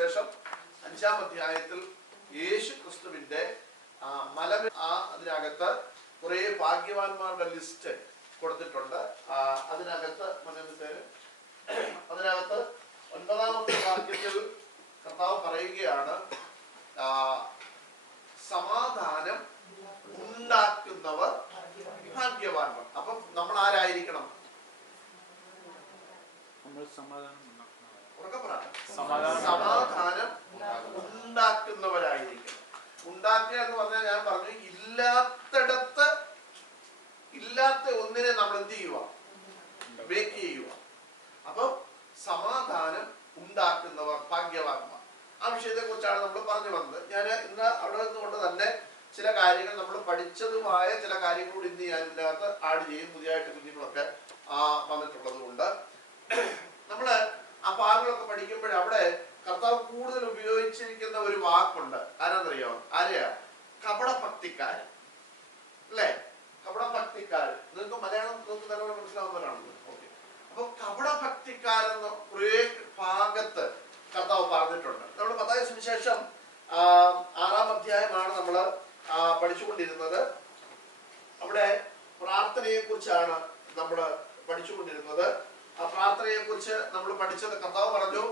സുവിശേഷം 5-ാം അധ്യായത്തിൽ യേശു ക്രിസ്തുവിന്റെ അതിനകത്ത് കുറെ ഭാഗ്യവാന്മാരുടെ ലിസ്റ്റ് കൊടുത്തിട്ടുണ്ട്. അതിനകത്ത് 9-ാമത്തെ വാക്യത്തിൽ കർത്താവ് പറയുകയാണ്, സമാധാനം ഉണ്ടാക്കുന്നവർ ഭാഗ്യവാന്മാർ. അപ്പം നമ്മൾ ആരായിരിക്കണം? സമാധാനം ഉണ്ടാക്കുന്നവരായിരിക്കണം. ഉണ്ടാക്കുക എന്ന് പറഞ്ഞാൽ ഞാൻ പറഞ്ഞു, ഇല്ലാത്തടത്ത് ഇല്ലാത്ത ഒന്നിനെ നമ്മൾ എന്ത് ചെയ്യുക? മേക്ക് ചെയ്യുക. അപ്പൊ സമാധാനം ഉണ്ടാക്കുന്നവർ ഭാഗ്യവാന്മാർ. ആ വിഷയത്തെ കുറിച്ചാണ് നമ്മൾ പറഞ്ഞു വന്നത്. ഞാൻ ഇന്ന് അവിടെ നിന്നുകൊണ്ട് തന്നെ ചില കാര്യങ്ങൾ നമ്മൾ പഠിച്ചതുമായ ചില കാര്യങ്ങളോട് ഇന്ന് ഞാൻ ഇതിനകത്ത് ആഡ് ചെയ്യും. പുതിയതായിട്ട് കുഞ്ഞുങ്ങളൊക്കെ വന്നിട്ടുള്ളത് കൊണ്ട് നമ്മള് ആ ഭാഗങ്ങളൊക്കെ പഠിക്കുമ്പോൾ അവിടെ കർത്താവ് കൂടുതൽ ഉപയോഗിച്ചിരിക്കുന്ന ഒരു വാക്കുണ്ട്. ആരാന്നറിയോ? ആരെയാ? കപടഭക്തിക്കാരൻ. അല്ലേ? കപടഭക്തിക്കാരൻ. നിങ്ങൾക്ക് മലയാളം നല്ലപോലെ മനസ്സിലാവുന്നവരാണല്ലോ. ഓക്കെ. അപ്പൊ കപടഭക്തിക്കാരെന്ന കുറേ ഭാഗത്ത് കർത്താവ് പറഞ്ഞിട്ടുണ്ട്. നമ്മൾ മത്തായി സുവിശേഷം 6-ാം അധ്യായമാണ് നമ്മൾ പഠിച്ചുകൊണ്ടിരുന്നത്. അവിടെ പ്രാർത്ഥനയെ കുറിച്ചാണ് നമ്മൾ പഠിച്ചുകൊണ്ടിരുന്നത്. ആ പ്രാർത്ഥനയെ കുറിച്ച് നമ്മൾ പഠിച്ചത് കർത്താവ് പറഞ്ഞു,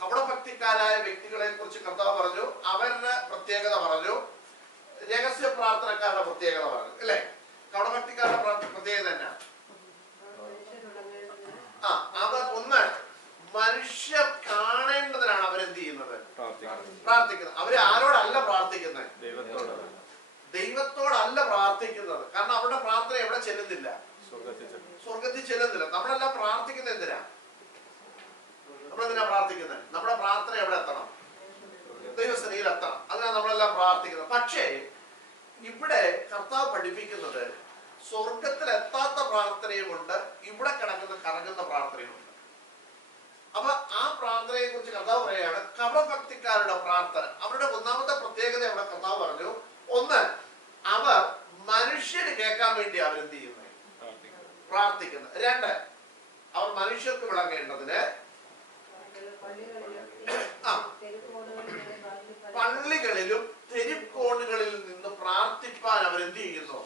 കപടഭക്തിക്കാരായ വ്യക്തികളെ കുറിച്ച് കർത്താവ് പറഞ്ഞു, അവരുടെ പ്രത്യേകത പറഞ്ഞു, രഹസ്യ പ്രാർത്ഥനക്കാരുടെ പ്രത്യേകത പറഞ്ഞു. അല്ലേ? കപടഭക്തിക്കാരുടെ പ്രത്യേകത തന്നെ അവർ ഒന്ന് മനുഷ്യർ കാണേണ്ടതിനാണ് അവരെന്ത് ചെയ്യുന്നത്? പ്രാർത്ഥിക്കുന്നത്. അവര് ആരോടല്ല പ്രാർത്ഥിക്കുന്നത്? ദൈവത്തോടല്ല പ്രാർത്ഥിക്കുന്നത്. കാരണം അവരുടെ പ്രാർത്ഥന എവിടെ ചെല്ലുന്നില്ല? സ്വർഗത്തിൽ ചെല്ലുന്നില്ല. നമ്മളെല്ലാം പ്രാർത്ഥിക്കുന്നത് എന്തിനാ? നമ്മളെന്തിനാ പ്രാർത്ഥിക്കുന്നത്? നമ്മുടെ പ്രാർത്ഥന എവിടെ എത്തണം? ദൈവസന്നിധിയിൽ എത്തണം. അതിനാണ് നമ്മളെല്ലാം പ്രാർത്ഥിക്കുന്നത്. പക്ഷേ ഇവിടെ കർത്താവ് പഠിപ്പിക്കുന്നത് സ്വർഗത്തിൽ എത്താത്ത പ്രാർത്ഥനയുമുണ്ട്, ഇവിടെ കിടക്കുന്ന കറങ്ങുന്ന പ്രാർത്ഥനയുമുണ്ട്. അപ്പൊ ആ പ്രാർത്ഥനയെ കുറിച്ച് കർത്താവ് പറയുകയാണ്, കപടഭക്തിക്കാരുടെ പ്രാർത്ഥന. അവരുടെ ഒന്നാമത്തെ പ്രത്യേകത അവിടെ കർത്താവ് പറഞ്ഞു, ഒന്ന്, അവർ മനുഷ്യന് കേൾക്കാൻ വേണ്ടി അവരെന്ത് ചെയ്യുന്നത്? പ്രാർത്ഥിക്കുന്നത്. രണ്ട്, അവർ മനുഷ്യർക്ക് വിളങ്ങേണ്ടതിന് പള്ളികളിലും തെരുക്കോണുകളിൽ നിന്ന് പ്രാർത്ഥിപ്പാൻ അവരെന്ത് ചെയ്യുന്നു?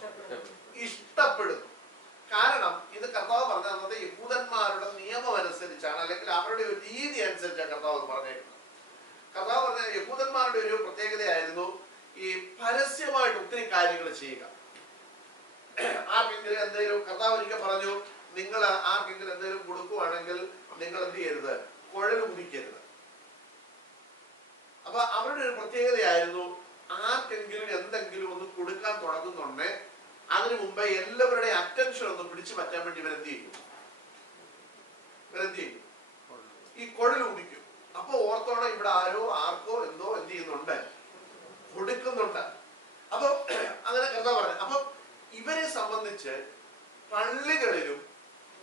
ഇഷ്ടപ്പെടുന്നു. കാരണം ഇത് കർത്താവ് പറഞ്ഞു തന്നത് യഹൂദന്മാരുടെ നിയമം അനുസരിച്ചാണ്, അല്ലെങ്കിൽ അവരുടെ ഒരു രീതി അനുസരിച്ചാണ് കർത്താവ് പറഞ്ഞേക്കുന്നത്. കർത്താവ് പറഞ്ഞ യഹൂദന്മാരുടെ ഒരു പ്രത്യേകതയായിരുന്നു ഈ പരസ്യമായിട്ട് ഒത്തിരി കാര്യങ്ങൾ ചെയ്യുക. ആർക്കെങ്കിലും എന്തെങ്കിലും, കർത്താവ് ഒരിക്കൽ പറഞ്ഞു, നിങ്ങൾ ആർക്കെങ്കിലും എന്തെങ്കിലും കൊടുക്കുവാണെങ്കിൽ നിങ്ങൾ എന്ത് ചെയ്യരുത്? കുഴൽ കുടിക്കരുത്. അപ്പൊ അവരുടെ ഒരു പ്രത്യേകതയായിരുന്നു, ആർക്കെങ്കിലും എന്തെങ്കിലും ഒന്ന് കൊടുക്കാൻ തുടങ്ങുന്നുണ്ടേ അതിനു മുമ്പേ എല്ലാവരുടെയും അറ്റൻഷൻ ഒന്ന് പിടിച്ചു പറ്റാൻ വേണ്ടി ഇവരെന്ത് ചെയ്യും? ഈ കുഴൽ കുടിക്കും. അപ്പൊ ഓർത്തോണം, ഇവിടെ ആരോ ആർക്കോ എന്തോ എന്ത് ചെയ്യുന്നുണ്ട്? കൊടുക്കുന്നുണ്ട്. അപ്പൊ അങ്ങനെ കർത്താവ് പറഞ്ഞു. അപ്പൊ ഇവരെ സംബന്ധിച്ച് പള്ളികളിലും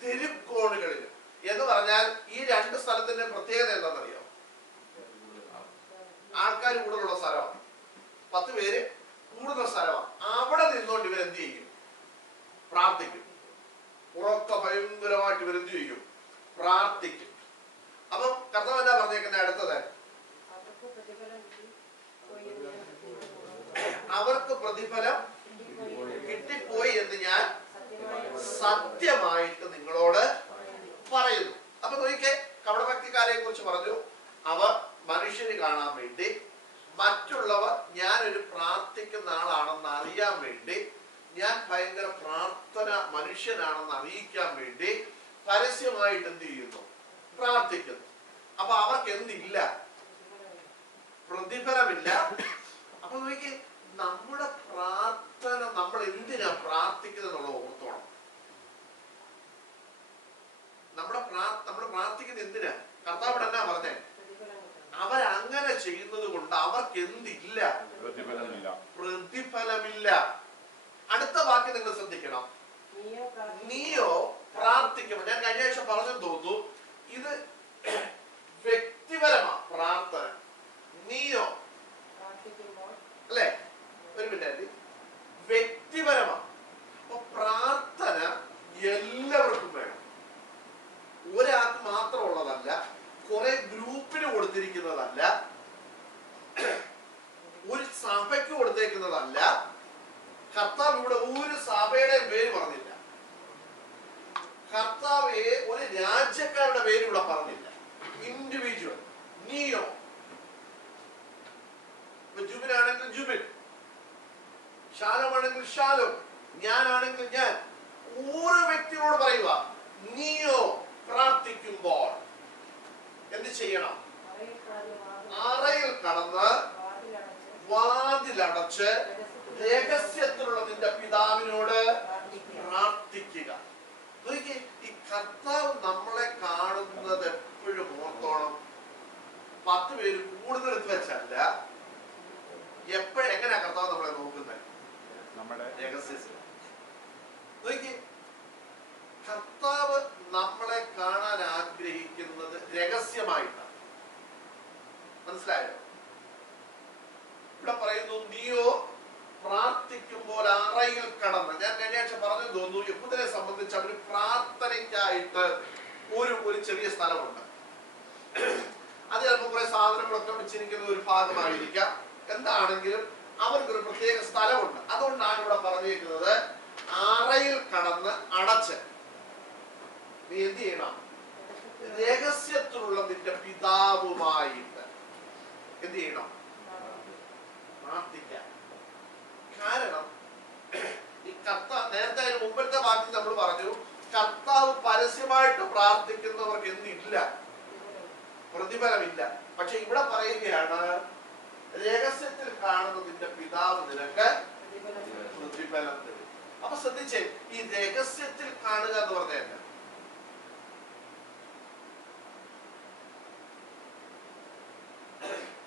തെരുക്കോണുകളിലും എന്ന് പറഞ്ഞാൽ ഈ രണ്ട് സ്ഥലത്തിന്റെ പ്രത്യേകത എന്താണെന്നറിയോ? ആൾക്കാർ കൂടുതലുള്ള സ്ഥലമാണ്, 10 പേര് കൂടുതൽ സ്ഥലമാണ്. അവിടെ നിന്നുകൊണ്ട് ഇവരെന്ത് ചെയ്യും? പ്രാർത്ഥിക്കും. ഉറക്ക ഭയങ്കരമായിട്ട് ഇവരെന്ത് ചെയ്യും? പ്രാർത്ഥിക്കും. അപ്പൊ കർത്താവ് എന്താ പറഞ്ഞേക്കുന്നത്? അടുത്തത്, അവർക്ക് പ്രതിഫലം കിട്ടിപ്പോയി എന്ന് ഞാൻ സത്യമായിട്ട് നിങ്ങളോട് പറയുന്നു. അപ്പൊ നോക്കിക്കേ, കപടഭക്തിക്കാരെ കുറിച്ച് പറഞ്ഞു, അവർ മനുഷ്യന് കാണാൻ വേണ്ടി, മറ്റുള്ളവർ ഞാനൊരു പ്രാർത്ഥിക്കുന്ന ആളാണെന്ന് അറിയാൻ വേണ്ടി, ഞാൻ ഭയങ്കര പ്രാർത്ഥന മനുഷ്യനാണെന്ന് അറിയിക്കാൻ വേണ്ടി പരസ്യമായിട്ട് എന്ത് ചെയ്യുന്നു? പ്രാർത്ഥിക്കുന്നു. അപ്പൊ അവർക്ക് എന്തില്ല? പ്രതിഫലമില്ല. അപ്പൊ നോക്കി, നമ്മുടെ പ്രാർത്ഥന നമ്മൾ എന്തിനാ പ്രാർത്ഥിക്കുന്നത് എന്നുള്ളത് ഓർത്തോണം. നമ്മൾ പ്രാർത്ഥിക്കുന്നത് എന്തിനാ? കർത്താവ് എന്നാ പറഞ്ഞേ? അവരങ്ങനെ ചെയ്യുന്നത് കൊണ്ട് അവർക്ക് എന്തില്ല? പ്രതിഫലമില്ല. അടുത്ത വാക്യം നിങ്ങൾ ശ്രദ്ധിക്കണം. നീയോ പ്രാർത്ഥിക്കുമ്പോൾ, ഞാൻ കഴിഞ്ഞ ആഴ്ച പറഞ്ഞു തോന്നുന്നു, ഇത് വ്യക്തിപരമാ പ്രാർത്ഥന. നീയോ അല്ലേ? ഒരു മിനിറ്റ്, വ്യക്തിപരമാ. അപ്പൊ പ്രാർത്ഥന എല്ലാവർക്കും വേണം. ഒരാൾക്ക് മാത്രമുള്ളതല്ല, കുറെ ഗ്രൂപ്പിന് കൊടുത്തേക്കുന്നതല്ല, ഒരു സഭയ്ക്ക് കൊടുത്തേക്കുന്നതല്ല. കർത്താവ് ഇവിടെ ഒരു സഭയുടെ പേര് പറഞ്ഞില്ല. കർത്താവ് ഒരു രാജ്യക്കാരുടെ പേര് ഇവിടെ പറഞ്ഞില്ല. ഇൻഡിവിജ്വൽ. നീയോ, ജുബിനാണെങ്കിൽ ജുബിൻ, ശാലോമാണെങ്കിൽ ശാലോ, ഞാനാണെങ്കിൽ ഞാൻ. ഓരോ വ്യക്തിയോട് പറയുക, നീയോ പ്രാർത്ഥിക്കുമ്പോൾ എന്ത് ചെയ്യണം? അറയിൽ കടന്ന് വാതിലടച്ച് രഹസ്യത്തിലുള്ള നിന്റെ പിതാവിനോട് പ്രാർത്ഥിക്കുക. ഈ കർത്താവ് നമ്മളെ കാണുന്നത് എപ്പോഴും ഓർത്തോണം. 10 പേര് കൂടുതലെടുത്ത് വെച്ചല്ല, എപ്പോഴെങ്ങനെയാ കർത്താവ് നമ്മളെ നോക്കുന്നത്? നമ്മുടെ രഹസ്യത്തിൽ. കർത്താവ് നമ്മളെ കാണാൻ ആഗ്രഹിക്കുന്നത് രഹസ്യമായിട്ടാണ്. മനസ്സിലായോ? ഇവിടെ പറയുന്നു, നീയോ പ്രാർത്ഥിക്കുമ്പോൾ അറയിൽ കടന്ന്. ഞാൻ കഴിഞ്ഞ ആഴ്ച പറഞ്ഞു തോന്നുന്നു, യഹൂദരെ സംബന്ധിച്ച് അവര് പ്രാർത്ഥനയ്ക്കായിട്ട് ഒരു ചെറിയ സ്ഥലമുണ്ട്. അത് ചിലപ്പോൾ കുറെ സാധനങ്ങളൊക്കെ വെച്ചിരിക്കുന്ന ഒരു ഭാഗമായിരിക്കാം. എന്താണെങ്കിലും അവർക്കൊരു പ്രത്യേക സ്ഥലമുണ്ട്. അതുകൊണ്ടാണ് ഇവിടെ പറഞ്ഞിരിക്കുന്നത്, അറയിൽ കടന്ന് അടച്ച് നീ എന്ത് ചെയ്യണം? രഹസ്യത്തിലുള്ള നിന്റെ പിതാവുമായിട്ട് എന്ത് ചെയ്യണം? പ്രാർത്ഥിക്കാം. കാരണം ഈ കർത്താവ്, നേരത്തെ മുമ്പത്തെ വാക്യം നമ്മൾ പറഞ്ഞു, കർത്താവ് പരസ്യമായിട്ട് പ്രാർത്ഥിക്കുന്നവർക്ക് എന്തില്ല? പ്രതിഫലമില്ല. പക്ഷെ ഇവിടെ പറയുകയാണ്, രഹസ്യത്തിൽ കാണുന്നതിന്റെ പിതാവ് നിനക്ക് പ്രതിഫലം തരും. അപ്പൊ ശ്രദ്ധിച്ചേ, ഈ രഹസ്യത്തിൽ കാണുക എന്ന് പറഞ്ഞാൽ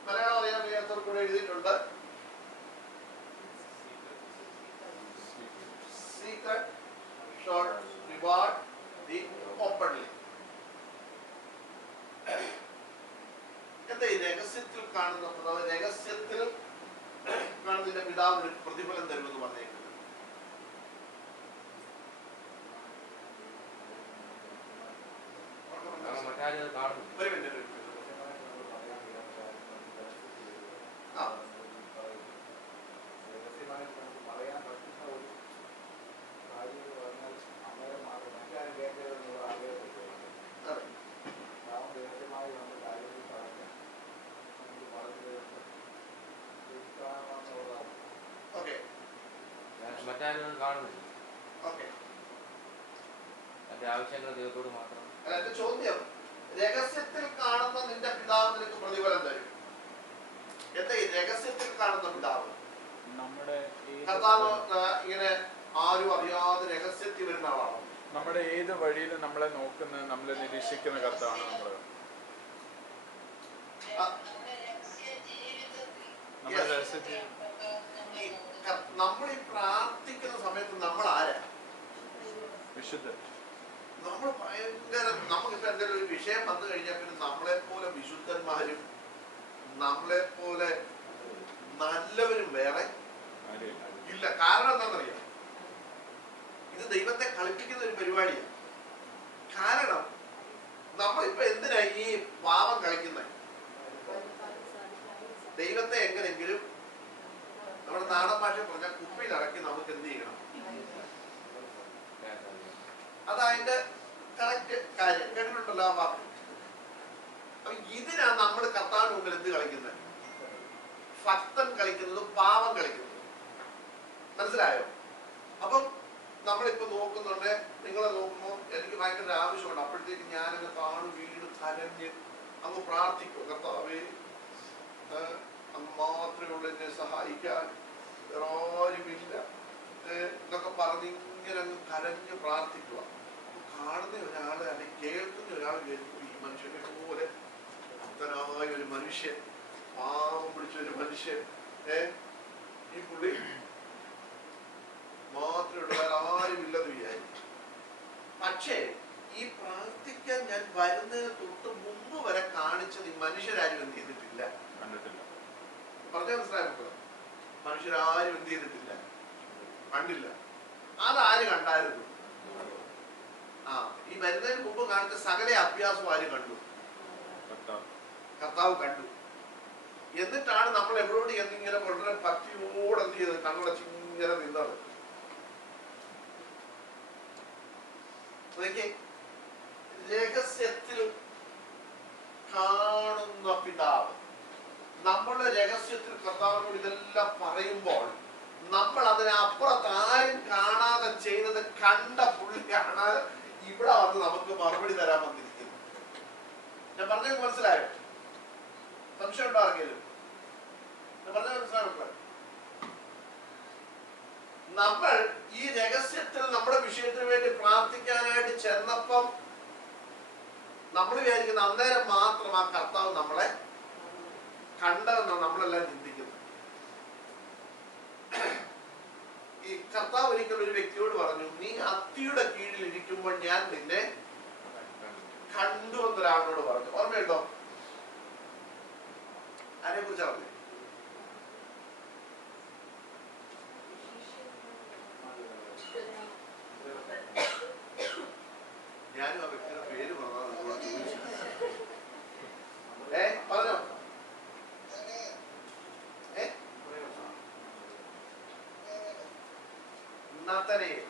മലയാളം അറിയാൻ വയ്യാത്തവർക്ക് കൂടെ എഴുതിയിട്ടുണ്ട്. Secret shall reward the openly. എന്താ ഈ രഹസ്യത്തിൽ കാണുന്ന പിതാവ്? രഹസ്യത്തിൽ കാണുന്നതിന്റെ പിതാവിന് പ്രതിഫലം തരുമെന്ന് പറഞ്ഞേക്കുന്നത്. ഒരു മിനിറ്റ്. ചോദ്യം, രഹസ്യത്തിൽ കാണുന്ന നിന്റെ പിതാവ് നിനക്ക് പ്രതിഫലം തരും. എന്താ ഈ രഹസ്യത്തിൽ കാണുന്ന പിതാവ്? കർത്താവ് ഇങ്ങനെ ആരും അറിയാതെ രഹസ്യത്തിൽ വരുന്ന ആളാണ്. നമ്മുടെ ഏത് വഴിയിലും നമ്മളെ നോക്കുന്ന, നമ്മളെ നിരീക്ഷിക്കുന്ന കർത്താവാണ് നമ്മൾ ഈ പ്രാർത്ഥിക്കുന്ന സമയത്ത് നമ്മൾ ആരാ? വിശുദ്ധൻ. നമ്മൾ ഭയങ്കര, നമുക്കിപ്പോ എന്തെങ്കിലും ഒരു വിഷയം വന്നു കഴിഞ്ഞാൽ പിന്നെ നമ്മളെ പോലെ വിശുദ്ധന്മാരും നമ്മളെ പോലെ നല്ലവരും വേറെ ഇല്ല. കാരണം എന്താണെന്നറിയാം? ഇത് ദൈവത്തെ കളിപ്പിക്കുന്ന ഒരു പരിപാടിയാണ്. കാരണം നമ്മളിപ്പോ എന്തിനാ ഈ പാവം കളിക്കുന്നത്? ദൈവത്തെ എങ്ങനെങ്കിലും നമ്മുടെ നാടൻ ഭാഷ പറഞ്ഞാൽ കുപ്പിയിലിറക്കി നമുക്ക് എന്ത് ചെയ്യണം? അതതിന്റെ കറക്റ്റ് കാര്യം. കേട്ടിട്ടുണ്ടല്ലോ ആ വാക്ക്. അപ്പൊ ഇതിനാ നമ്മൾ കർത്താവിന് മുമ്പിൽ എന്ത് കളിക്കുന്നത്? ഭക്തൻ കളിക്കുന്നതും പാവം കളിക്കുന്നതും. മനസ്സിലായോ? അപ്പം നമ്മളിപ്പോ നോക്കുന്നുണ്ട്, നിങ്ങളെ നോക്കുമ്പോൾ എനിക്ക് ഭയങ്കര ആവശ്യമുണ്ട്. അപ്പോഴത്തേക്ക് ഞാനങ്ങ് താണു വീട് കരഞ്ഞ് അങ്ങ് പ്രാർത്ഥിക്കും, കർത്താവേ അങ്ങ് മാത്രമേ ഉള്ളൂ എന്നെ സഹായിക്കാൻ, വേറെ ആരുമില്ല എന്നൊക്കെ പറഞ്ഞ് ഇങ്ങനെ അങ്ങ് കരഞ്ഞ് പ്രാർത്ഥിക്കുക. കാണുന്ന ഒരാള് അല്ലെങ്കിൽ കേൾക്കുന്ന ഒരാൾ കേൾക്കും, ഈ മനുഷ്യനെ പോലെ ഭക്തനായ ഒരു മനുഷ്യൻ, പാവം പിടിച്ച ഒരു മനുഷ്യൻ, ഈ പുള്ളി മാത്രമേ വേറെ ആരുമില്ലെന്ന് വിചാരിക്കും. പക്ഷേ ഈ പ്രാർത്ഥിക്കാൻ ഞാൻ വരുന്നതിന് തൊട്ട് മുമ്പ് വരെ കാണിച്ചത് ഈ മനുഷ്യരാരും എന്ത് ചെയ്തിട്ടില്ല, കണ്ടിട്ടില്ല. പറഞ്ഞാൽ മനസ്സിലാക്കുക. മനുഷ്യരാരും എന്ത് ചെയ്തിട്ടില്ല, കണ്ടില്ല. അതാര് കണ്ടായിരുന്നു? ഈ വരുന്നതിന് മുമ്പ് കാണിച്ച സകല അഭ്യാസം ആര് കണ്ടു? കർത്താവ് കണ്ടു. എന്നിട്ടാണ് നമ്മൾ എവിടോട് എന്നിങ്ങനെ വളരെ ഭക്തിയോടെ എന്ത് ചെയ്ത് കണ്ണടച്ച് ഇങ്ങനെ നിന്നത്. രഹസ്യത്തിൽ കാണുന്ന പിതാവ്, നമ്മളുടെ രഹസ്യത്തിൽ കർത്താവിനോട് ഇതെല്ലാം പറയുമ്പോൾ നമ്മൾ അതിനപ്പുറത്ത് ആരും കാണാതെ ചെയ്തത് കണ്ട പുള്ളിയാണ് ഇവിടെ വന്ന് നമുക്ക് മറുപടി തരാൻ വന്നിരിക്കുന്നത്. ഞാൻ പറഞ്ഞത് മനസ്സിലായോ? സംശയം ഉണ്ടോ ആർക്കെങ്കിലും? ഞാൻ പറഞ്ഞത് മനസ്സിലായോ? നമ്മൾ ഈ രഹസ്യത്തിൽ നമ്മുടെ വിഷയത്തിന് വേണ്ടി പ്രാർത്ഥിക്കാനായിട്ട് ചെന്നപ്പം നമ്മൾ വിചാരിക്കുന്ന അന്നേരം മാത്രം ആ കർത്താവ് നമ്മളെ കണ്ടതെന്നാണ് നമ്മളെല്ലാം ചിന്തിക്കുന്നത്. ഈ കർത്താവ് ഒരിക്കലും ഒരു വ്യക്തിയോട് പറഞ്ഞു, നീ അത്തിയുടെ കീഴിൽ ഇരിക്കുമ്പോൾ ഞാൻ നിന്നെ കണ്ടു എന്നൊരാളിനോട് പറഞ്ഞു. ഓർമ്മയുണ്ടോ? അതിനെ കുറിച്ച് പറഞ്ഞു. ഞാനും ആ വ്യക്തിയുടെ പേര് പറഞ്ഞോ? നത്തനയേൽ.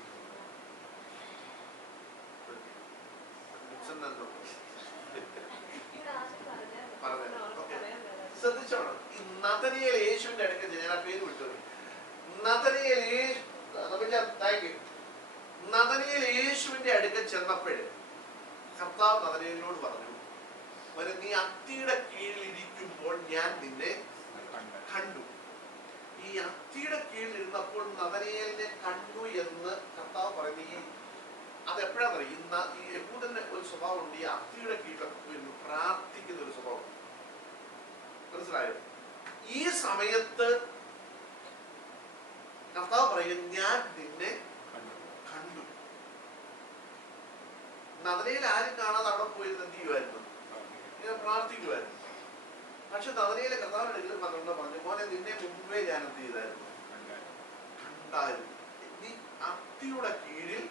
ശ്രദ്ധിച്ചോണം, നത്തനയേൽ യേശുവിന്റെ അടുക്കൽ, ഞാൻ ആ പേര് വിട്ടു, നത്തനയേൽ യേശുവിന്റെ അടുക്കൽ ചെന്നപ്പോഴ് കർത്താവ് നത്തനയേലിനോട് പറഞ്ഞു, നീ അത്തിയുടെ കീഴിൽ ഇരിക്കുമ്പോൾ ഞാൻ നിന്നെ കണ്ടു. ഈ അത്തിയുടെ കീഴിൽ ഇരുന്നപ്പോൾ നതനയേലിനെ കണ്ടു എന്ന് കർത്താവ് പറയുന്നത് അതെപ്പോഴാണെന്നറിയാം? ഈ യഹൂദന്റെ ഒരു സ്വഭാവം ഉണ്ട്, ഈ അത്തിയുടെ കീഴിലൊക്കെ പോയിരുന്നു പ്രാർത്ഥിക്കുന്ന ഒരു സ്വഭാവം. മനസ്സിലായോ? ഈ സമയത്ത് കർത്താവ് പറയും, ഞാൻ നിന്നെ കണ്ടു. നതനയേൽ ആരും കാണാതെ അവിടെ പോയിരുന്ന് എന്ത് ചെയ്യുമായിരുന്നു? ഇങ്ങനെ പ്രാർത്ഥിക്കുമായിരുന്നു. പക്ഷെ നതനയേലെ കർത്താവിന്റെ അടുക്കൽ പറഞ്ഞു, മോനെ നിന്നെ മുമ്പേ ഞാൻ എന്ത് ചെയ്തായിരുന്നു? കണ്ടായിരുന്നു. നീ അത്തിയുടെ കീഴിൽ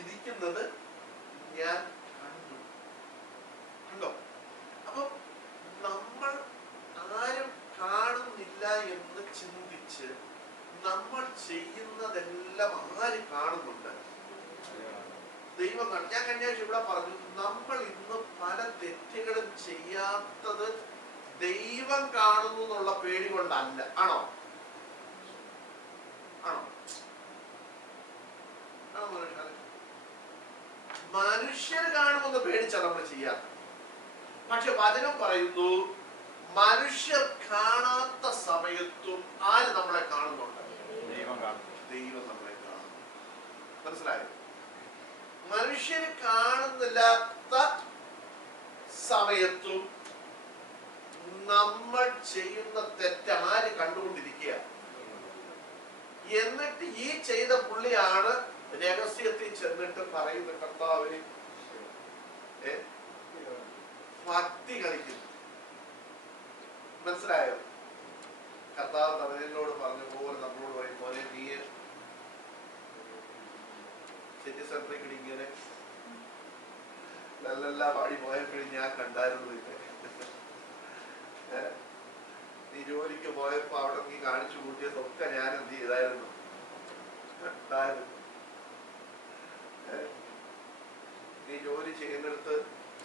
ഇരിക്കുന്നത് ഞാൻ കണ്ടു. കണ്ടോ? അപ്പൊ നമ്മൾ ആരും കാണുന്നില്ല എന്ന് ചിന്തിച്ച് നമ്മൾ ചെയ്യുന്നതെല്ലാം ആര് കാണുന്നുണ്ട്? ദൈവം കാണും. ഞാൻ കഴിഞ്ഞ ആഴ്ച ഇവിടെ പറഞ്ഞു, നമ്മൾ ഇന്ന് പല തെറ്റുകളും ചെയ്യാത്തത് ദൈവം കാണുന്നു എന്നുള്ള പേടി കൊണ്ടല്ല. ആണോ? ആണോ? മനുഷ്യർ കാണുമെന്ന് പേടിച്ചാ നമ്മൾ ചെയ്യാത്ത. പക്ഷെ വചനം പറയുന്നു, മനുഷ്യർ കാണാത്ത സമയത്തും ആര് നമ്മളെ കാണുന്നുണ്ട്? ദൈവം നമ്മളെ കാണുന്നു. മനസ്സിലായോ? മനുഷ്യർ കാണുന്നില്ലാത്ത സമയത്തും നമ്മൾ ചെയ്യുന്ന തെറ്റ് ആര് കണ്ടുകൊണ്ടിരിക്കുക? എന്നിട്ട് ഈ ചെയ്ത പുള്ളിയാണ് രഹസ്യത്തിൽ ചെന്നിട്ട് പറയുന്ന കർത്താവിന് ഭക്തി കളിക്കുന്നു. മനസ്സിലായോ? കർത്താവ് നതനയേലിനോട് പറഞ്ഞ പോലെ നമ്മളോട് പറയും, പോലെ നീ സിറ്റി സെന്ററിൽ ഇങ്ങനെ നല്ല പാടി പോയപ്പോഴും ഞാൻ കണ്ടായിരുന്നു. നീ ജോലിക്ക് പോയപ്പോ അവിടെ നീ കാണിച്ചു കൂട്ടിയതൊക്കെ ഞാൻ എന്ത് ചെയ്തായിരുന്നു? കണ്ടായിരുന്നു. നീ ജോലി ചെയ്യുന്നിടത്ത്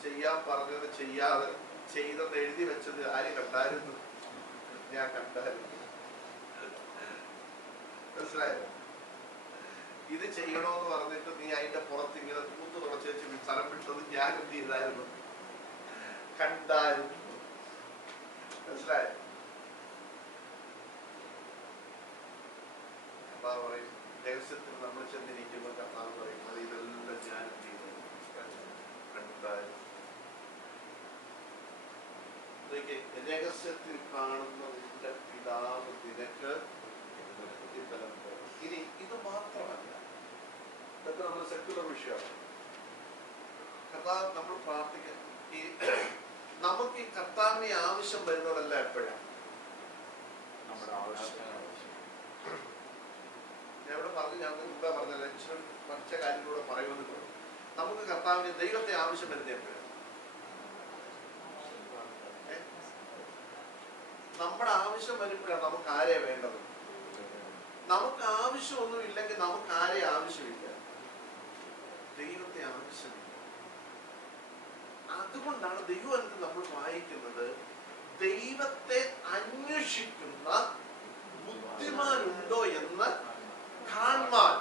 ചെയ്യാൻ പറഞ്ഞത് ചെയ്യാതെ ചെയ്തെന്ന് എഴുതി വെച്ചത് ആര് കണ്ടായിരുന്നു? ഞാൻ കണ്ടായിരുന്നു. മനസ്സിലായോ? ഇത് ചെയ്യണോന്ന് പറഞ്ഞിട്ട് നീ അതിന്റെ പുറത്ത് ഇങ്ങനെ തൂത്ത് തുടച്ച് വെച്ച് സ്ഥലം വിട്ടത് ഞാൻ എന്ത് ചെയ്തായിരുന്നു? കണ്ടായിരുന്നു. മനസ്സിലായോ? കർത്താവ് പറയും, രഹസ്യത്തിൽ നമ്മൾ ചെന്നിരിക്കുമ്പോൾ കർത്താവ് പറയും, അത് ഇതെല്ലാം ഞാൻ എന്ത് ചെയ്തു? കണ്ടായിരുന്നു. രഹസ്യത്തിൽ കാണുന്ന നിന്റെ പിതാവ് നിനക്ക് പ്രതിഫലം തരും. ഇനി ഇത് മാത്രമല്ല, ഇതൊക്കെ നമ്മുടെ സെക്യുലർ വിഷയമാണ്. കർത്താവ് നമ്മൾ പ്രാർത്ഥിക്കാൻ നമുക്ക് ഈ കർത്താവിനെ ആവശ്യം വരുന്നതല്ല എപ്പോഴാണ്? നമ്മുടെ ആവശ്യം. ഞാൻ ഇവിടെ പറഞ്ഞു, ഞാൻ മുമ്പേ പറഞ്ഞല്ല, പഠിച്ച കാര്യങ്ങളൂടെ പറയുമെന്ന്. നമുക്ക് കർത്താവിനെ, ദൈവത്തെ ആവശ്യം വരുന്നത് എപ്പോഴാണ്? നമ്മുടെ ആവശ്യം വരുമ്പോഴാണ് നമുക്ക് ആരെയാ വേണ്ടത്. നമുക്ക് ആവശ്യമൊന്നും ഇല്ലെങ്കിൽ നമുക്ക് ആരെ ആവശ്യമില്ല, ദൈവത്തെ ആവശ്യമില്ല. അതുകൊണ്ടാണ് ദൈവത്തിൽ നമ്മൾ വായിക്കുന്നത്, ദൈവത്തെ അന്വേഷിക്കുന്ന ബുദ്ധിമാനുണ്ടോ എന്ന് കാണുവാൻ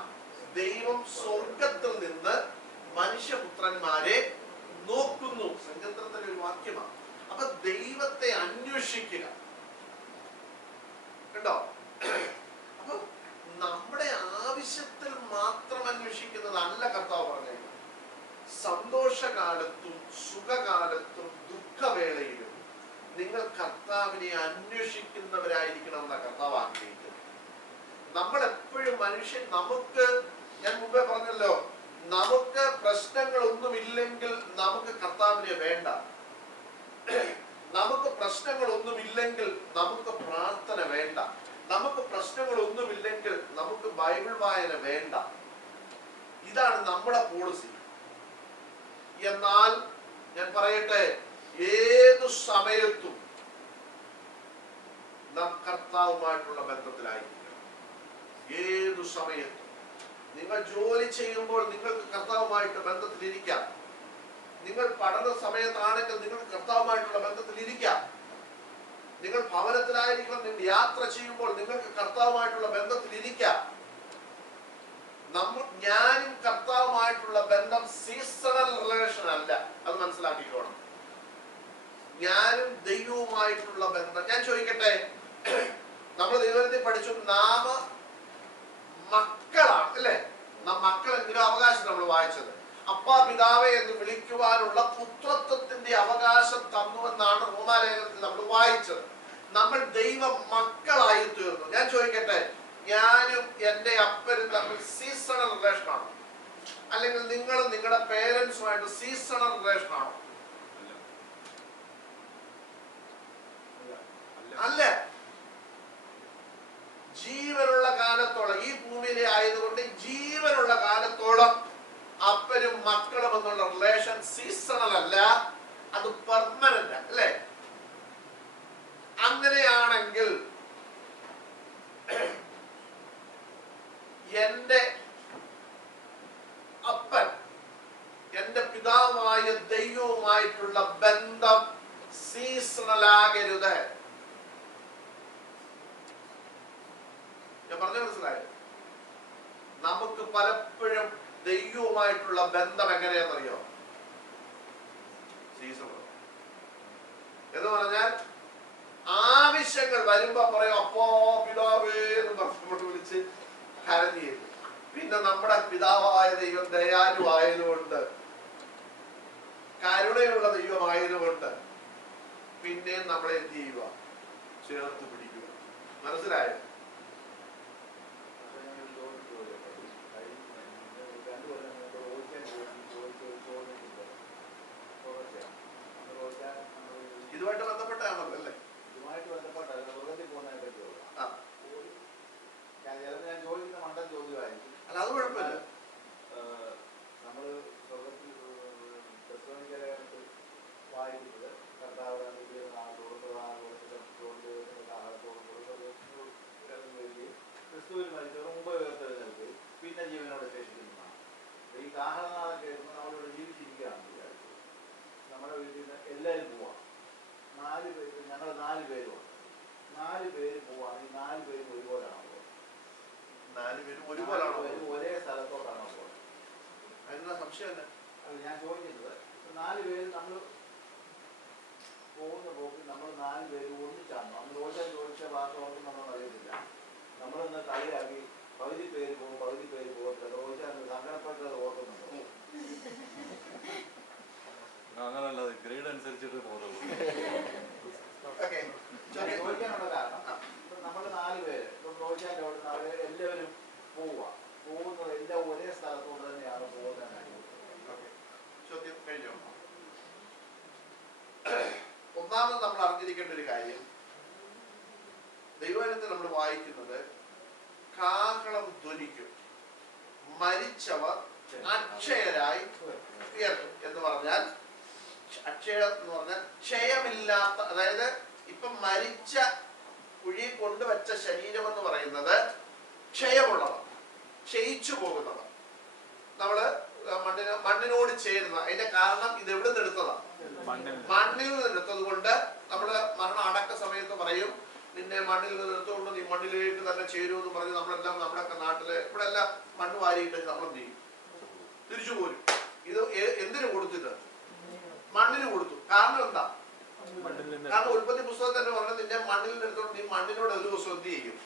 ദൈവം സ്വർഗത്തിൽ നിന്ന് മനുഷ്യപുത്രന്മാരെ നോക്കുന്നു. സങ്കീർത്തനത്തിലെ ഒരു വാക്യമാണ്. അപ്പൊ ദൈവത്തെ അന്വേഷിക്കുക കണ്ടോ. അപ്പൊ നമ്മുടെ ആവശ്യത്തിൽ മാത്രം അന്വേഷിക്കുന്നതല്ല കർത്താവ് പറഞ്ഞത്. സന്തോഷകാലത്തും സുഖകാലത്തും ദുഃഖവേളയിലും നിങ്ങൾ കർത്താവിനെ അന്വേഷിക്കുന്നവരായിരിക്കണം എന്ന കർത്താവ് ആഗ്രഹിക്കുന്നത്. നമ്മൾ എപ്പോഴും മനുഷ്യൻ, നമുക്ക് ഞാൻ മുമ്പേ പറഞ്ഞല്ലോ, നമുക്ക് പ്രശ്നങ്ങളൊന്നുമില്ലെങ്കിൽ നമുക്ക് കർത്താവിനെ വേണ്ട. നമുക്ക് പ്രശ്നങ്ങളൊന്നുമില്ലെങ്കിൽ നമുക്ക് പ്രാർത്ഥന വേണ്ട. നമുക്ക് പ്രശ്നങ്ങളൊന്നുമില്ലെങ്കിൽ നമുക്ക് ബൈബിൾ വായന വേണ്ട. ഇതാണ് നമ്മുടെ പോളിസി. എന്നാൽ ഞാൻ പറയട്ടെ, ഏതു സമയത്തും നാം കർത്താവുമായിട്ടുള്ള ബന്ധത്തിലായിരിക്കണം. ഏതു സമയത്തും നിങ്ങൾ ജോലി ചെയ്യുമ്പോൾ നിങ്ങൾക്ക് കർത്താവുമായിട്ട് ബന്ധത്തിലിരിക്കാം. നിങ്ങൾ പഠന സമയത്താണെങ്കിൽ നിങ്ങൾക്ക് കർത്താവുമായിട്ടുള്ള ബന്ധത്തിലിരിക്കാം. നിങ്ങൾ ഭവനത്തിലായിരിക്കണം, നിങ്ങൾ യാത്ര ചെയ്യുമ്പോൾ നിങ്ങൾക്ക് കർത്താവുമായിട്ടുള്ള ബന്ധത്തിലിരിക്കാം. ഞാനും കർത്താവുമായിട്ടുള്ള ബന്ധം സീസണൽ റിലേഷൻ അല്ല, അത് മനസ്സിലാക്കിക്കോണം. ഞാനും ദൈവവുമായിട്ടുള്ള ബന്ധം. ഞാൻ ചോദിക്കട്ടെ, നമ്മൾ ദൈവത്തിൽ പഠിച്ചു, നാമ മക്കളാണ് അല്ലെ? നാം മക്കളെങ്കിലും അവകാശം നമ്മൾ വായിച്ചത്. അപ്പാ പിതാവേ എന്ന് വിളിക്കുവാനുള്ള പുത്രത്വത്തിന്റെ അവകാശം തന്നുവെന്നാണ് റോമാലേഖനത്തിൽ നമ്മൾ വായിച്ചത്. നമ്മൾ ദൈവ മക്കളായി തീർന്നു. ഞാൻ ചോദിക്കട്ടെ, ഞാനും എന്റെ അപ്പനും തമ്മിൽ സീസണൽ റിലേഷൻ ആണോ? അല്ലെങ്കിൽ നിങ്ങളും നിങ്ങളുടെ പേരൻസുമായിട്ട് സീസണൽ റിലേഷൻ ആണോ? അല്ല. ജീവനുള്ള കാലത്തോളം, ഈ ഭൂമിയിലെ ആയതുകൊണ്ട് ജീവനുള്ള കാലത്തോളം അപ്പനും മക്കളും എന്നുള്ള റിലേഷൻ സീസണൽ അല്ല, അത് പെർമനന്റ് അല്ലേ? അങ്ങനെയാണെങ്കിൽ എന്റെ അപ്പൻ, എന്റെ പിതാവായ ദൈവവുമായിട്ടുള്ള ബന്ധം സീസണൽ ആകരുത്. ഞാൻ പറഞ്ഞു മനസ്സിലായോ? നമുക്ക് പലപ്പോഴും ദൈവവുമായിട്ടുള്ള ബന്ധം എങ്ങനെയാണെന്നറിയോ? സീസണൽ എന്ന് പറഞ്ഞാൽ ആവശ്യങ്ങൾ വരുമ്പോ പറയും അപ്പോ പിതാവേ എന്ന് പറഞ്ഞുകൊണ്ട് വിളിച്ച് കരഞ്ഞു. പിന്നെ നമ്മുടെ പിതാവായ ദൈവം ദയാലു ആയതുകൊണ്ട്, കരുണയുള്ള ദൈവമായതുകൊണ്ട് പിന്നെ നമ്മളെ എന്ത് ചെയ്യുക? ചേർത്ത് പിടിക്കുക. മനസ്സിലായോ? ഇതുമായിട്ട് ബന്ധപ്പെട്ടാണല്ലോ അല്ലേ? ഇതുമായിട്ട് ബന്ധപ്പെട്ട ലോകത്തിൽ പോകുന്നതിനെ പറ്റിയുള്ള ഞാൻ ചോദിക്കുന്ന മണ്ടൻ ചോദ്യമായിരിക്കും. അല്ല, അത് കുഴപ്പമില്ല. നമ്മൾ സ്വർഗത്തിൽ വായിക്കുന്നത് കർത്താവ് ക്രിസ്തുവിൽ മരിച്ചവർ മുമ്പ് ഉയർത്തെഴുന്നേൽക്കുകയും പിന്നെ ജീവനോടെ ശേഷിക്കുന്നതാണ്. ഈ കാഹളനാഥം കേൾക്കുമ്പോൾ നമ്മളിവിടെ ജീവിച്ചിരിക്കുകയാണെന്ന് വിചാരിച്ചു. നമ്മുടെ വീട്ടിൽ നിന്ന് എല്ലാവരും പോവാം. 4 പേര്, ഞങ്ങൾ 4 പേരുണ്ട്. 4 പേര് പോവാണ്. ഈ 4 പേരും ഒരുപോലാണോ? 4 പേരും ഒരുപോലാണോ? ഒരേ സ്ഥലത്തോട്ടാണോ പോകുന്നത്? അതിനുള്ള സംശയമല്ല. അത് ഞാൻ ചോദിക്കുന്നത്, 4 പേര് നമ്മൾ പോകുന്ന പോക്ക് നമ്മൾ 4 പേര് ഒന്നിച്ചാണോ? നമ്മൾ ചോദിച്ച ഭാഷ ഓർക്കുന്നുണ്ടോ അറിയത്തില്ല. നമ്മളിന്ന് കളിയാക്കി പകുതി പേര് പോകും, പകുതി പേര് പോകത്തില്ല. ചോദിച്ചാൽ സങ്കടപ്പെട്ടത് ഓർക്കുന്നുണ്ടോ? അങ്ങനല്ല, ഗ്രേഡ് അനുസരിച്ചിട്ട് പോകുള്ളൂ. ചോദിക്കാനുള്ള കാരണം, നമ്മൾ 4 പേര് ഇപ്പം ചോദിച്ചാൽ അവര് എല്ലാവരും പോകുന്നത് എല്ലാം ഒരേ സ്ഥലത്തോട്ട് തന്നെയാണ് പോകുന്നത്. ചോദ്യം കഴിഞ്ഞോ? ഒന്നാമത് നമ്മൾ അറിഞ്ഞിരിക്കേണ്ട ഒരു കാര്യം, ദൈവവചനത്തിൽ നമ്മൾ വായിക്കുന്നത് കാഹളം ധ്വനിക്കും, മരിച്ചവർ അക്ഷയരായി ഉയർത്തും എന്ന് പറഞ്ഞാൽ, അക്ഷയം എന്ന് പറഞ്ഞാൽ ക്ഷയമില്ലാത്ത, അതായത് ഇപ്പൊ മരിച്ച കുഴി കൊണ്ടുവച്ച ശരീരം എന്ന് പറയുന്നത് ക്ഷയമുള്ളതാണ്, ക്ഷയിച്ചു പോകുന്നതാണ്. നമ്മള് മണ്ണിനോട് ചേരുന്ന അതിന്റെ കാരണം ഇത് എവിടെ നിന്ന് എടുത്തതാണ്? മണ്ണിൽ നിന്ന് എടുത്തത് കൊണ്ട് നമ്മള് മരണം അടക്ക സമയത്ത് പറയും നിന്നെ മണ്ണിൽ നിന്ന് എടുത്തുകൊണ്ട് നീ മണ്ണിലേക്ക് തന്നെ ചേരൂ എന്ന് പറഞ്ഞ് നമ്മളെല്ലാം നമ്മുടെയൊക്കെ നാട്ടില് ഇവിടെ എല്ലാം മണ്ണ് വാരിയിട്ട് നമ്മൾ എന്ത് ചെയ്യും? തിരിച്ചു പോരും. ഇത് എന്തിനു കൊടുത്തിട്ട്? മണ്ണിന് കൊടുത്തു. കാരണം എന്താ? കാരണം ഉൽപ്പത്തി പുസ്തകം തന്നെ പറഞ്ഞത് നിന്നെ മണ്ണിൽ നിന്ന് എടുത്തോണ്ട് നീ മണ്ണിനോട് ഒരു ദിവസം എന്ത് ചെയ്യും?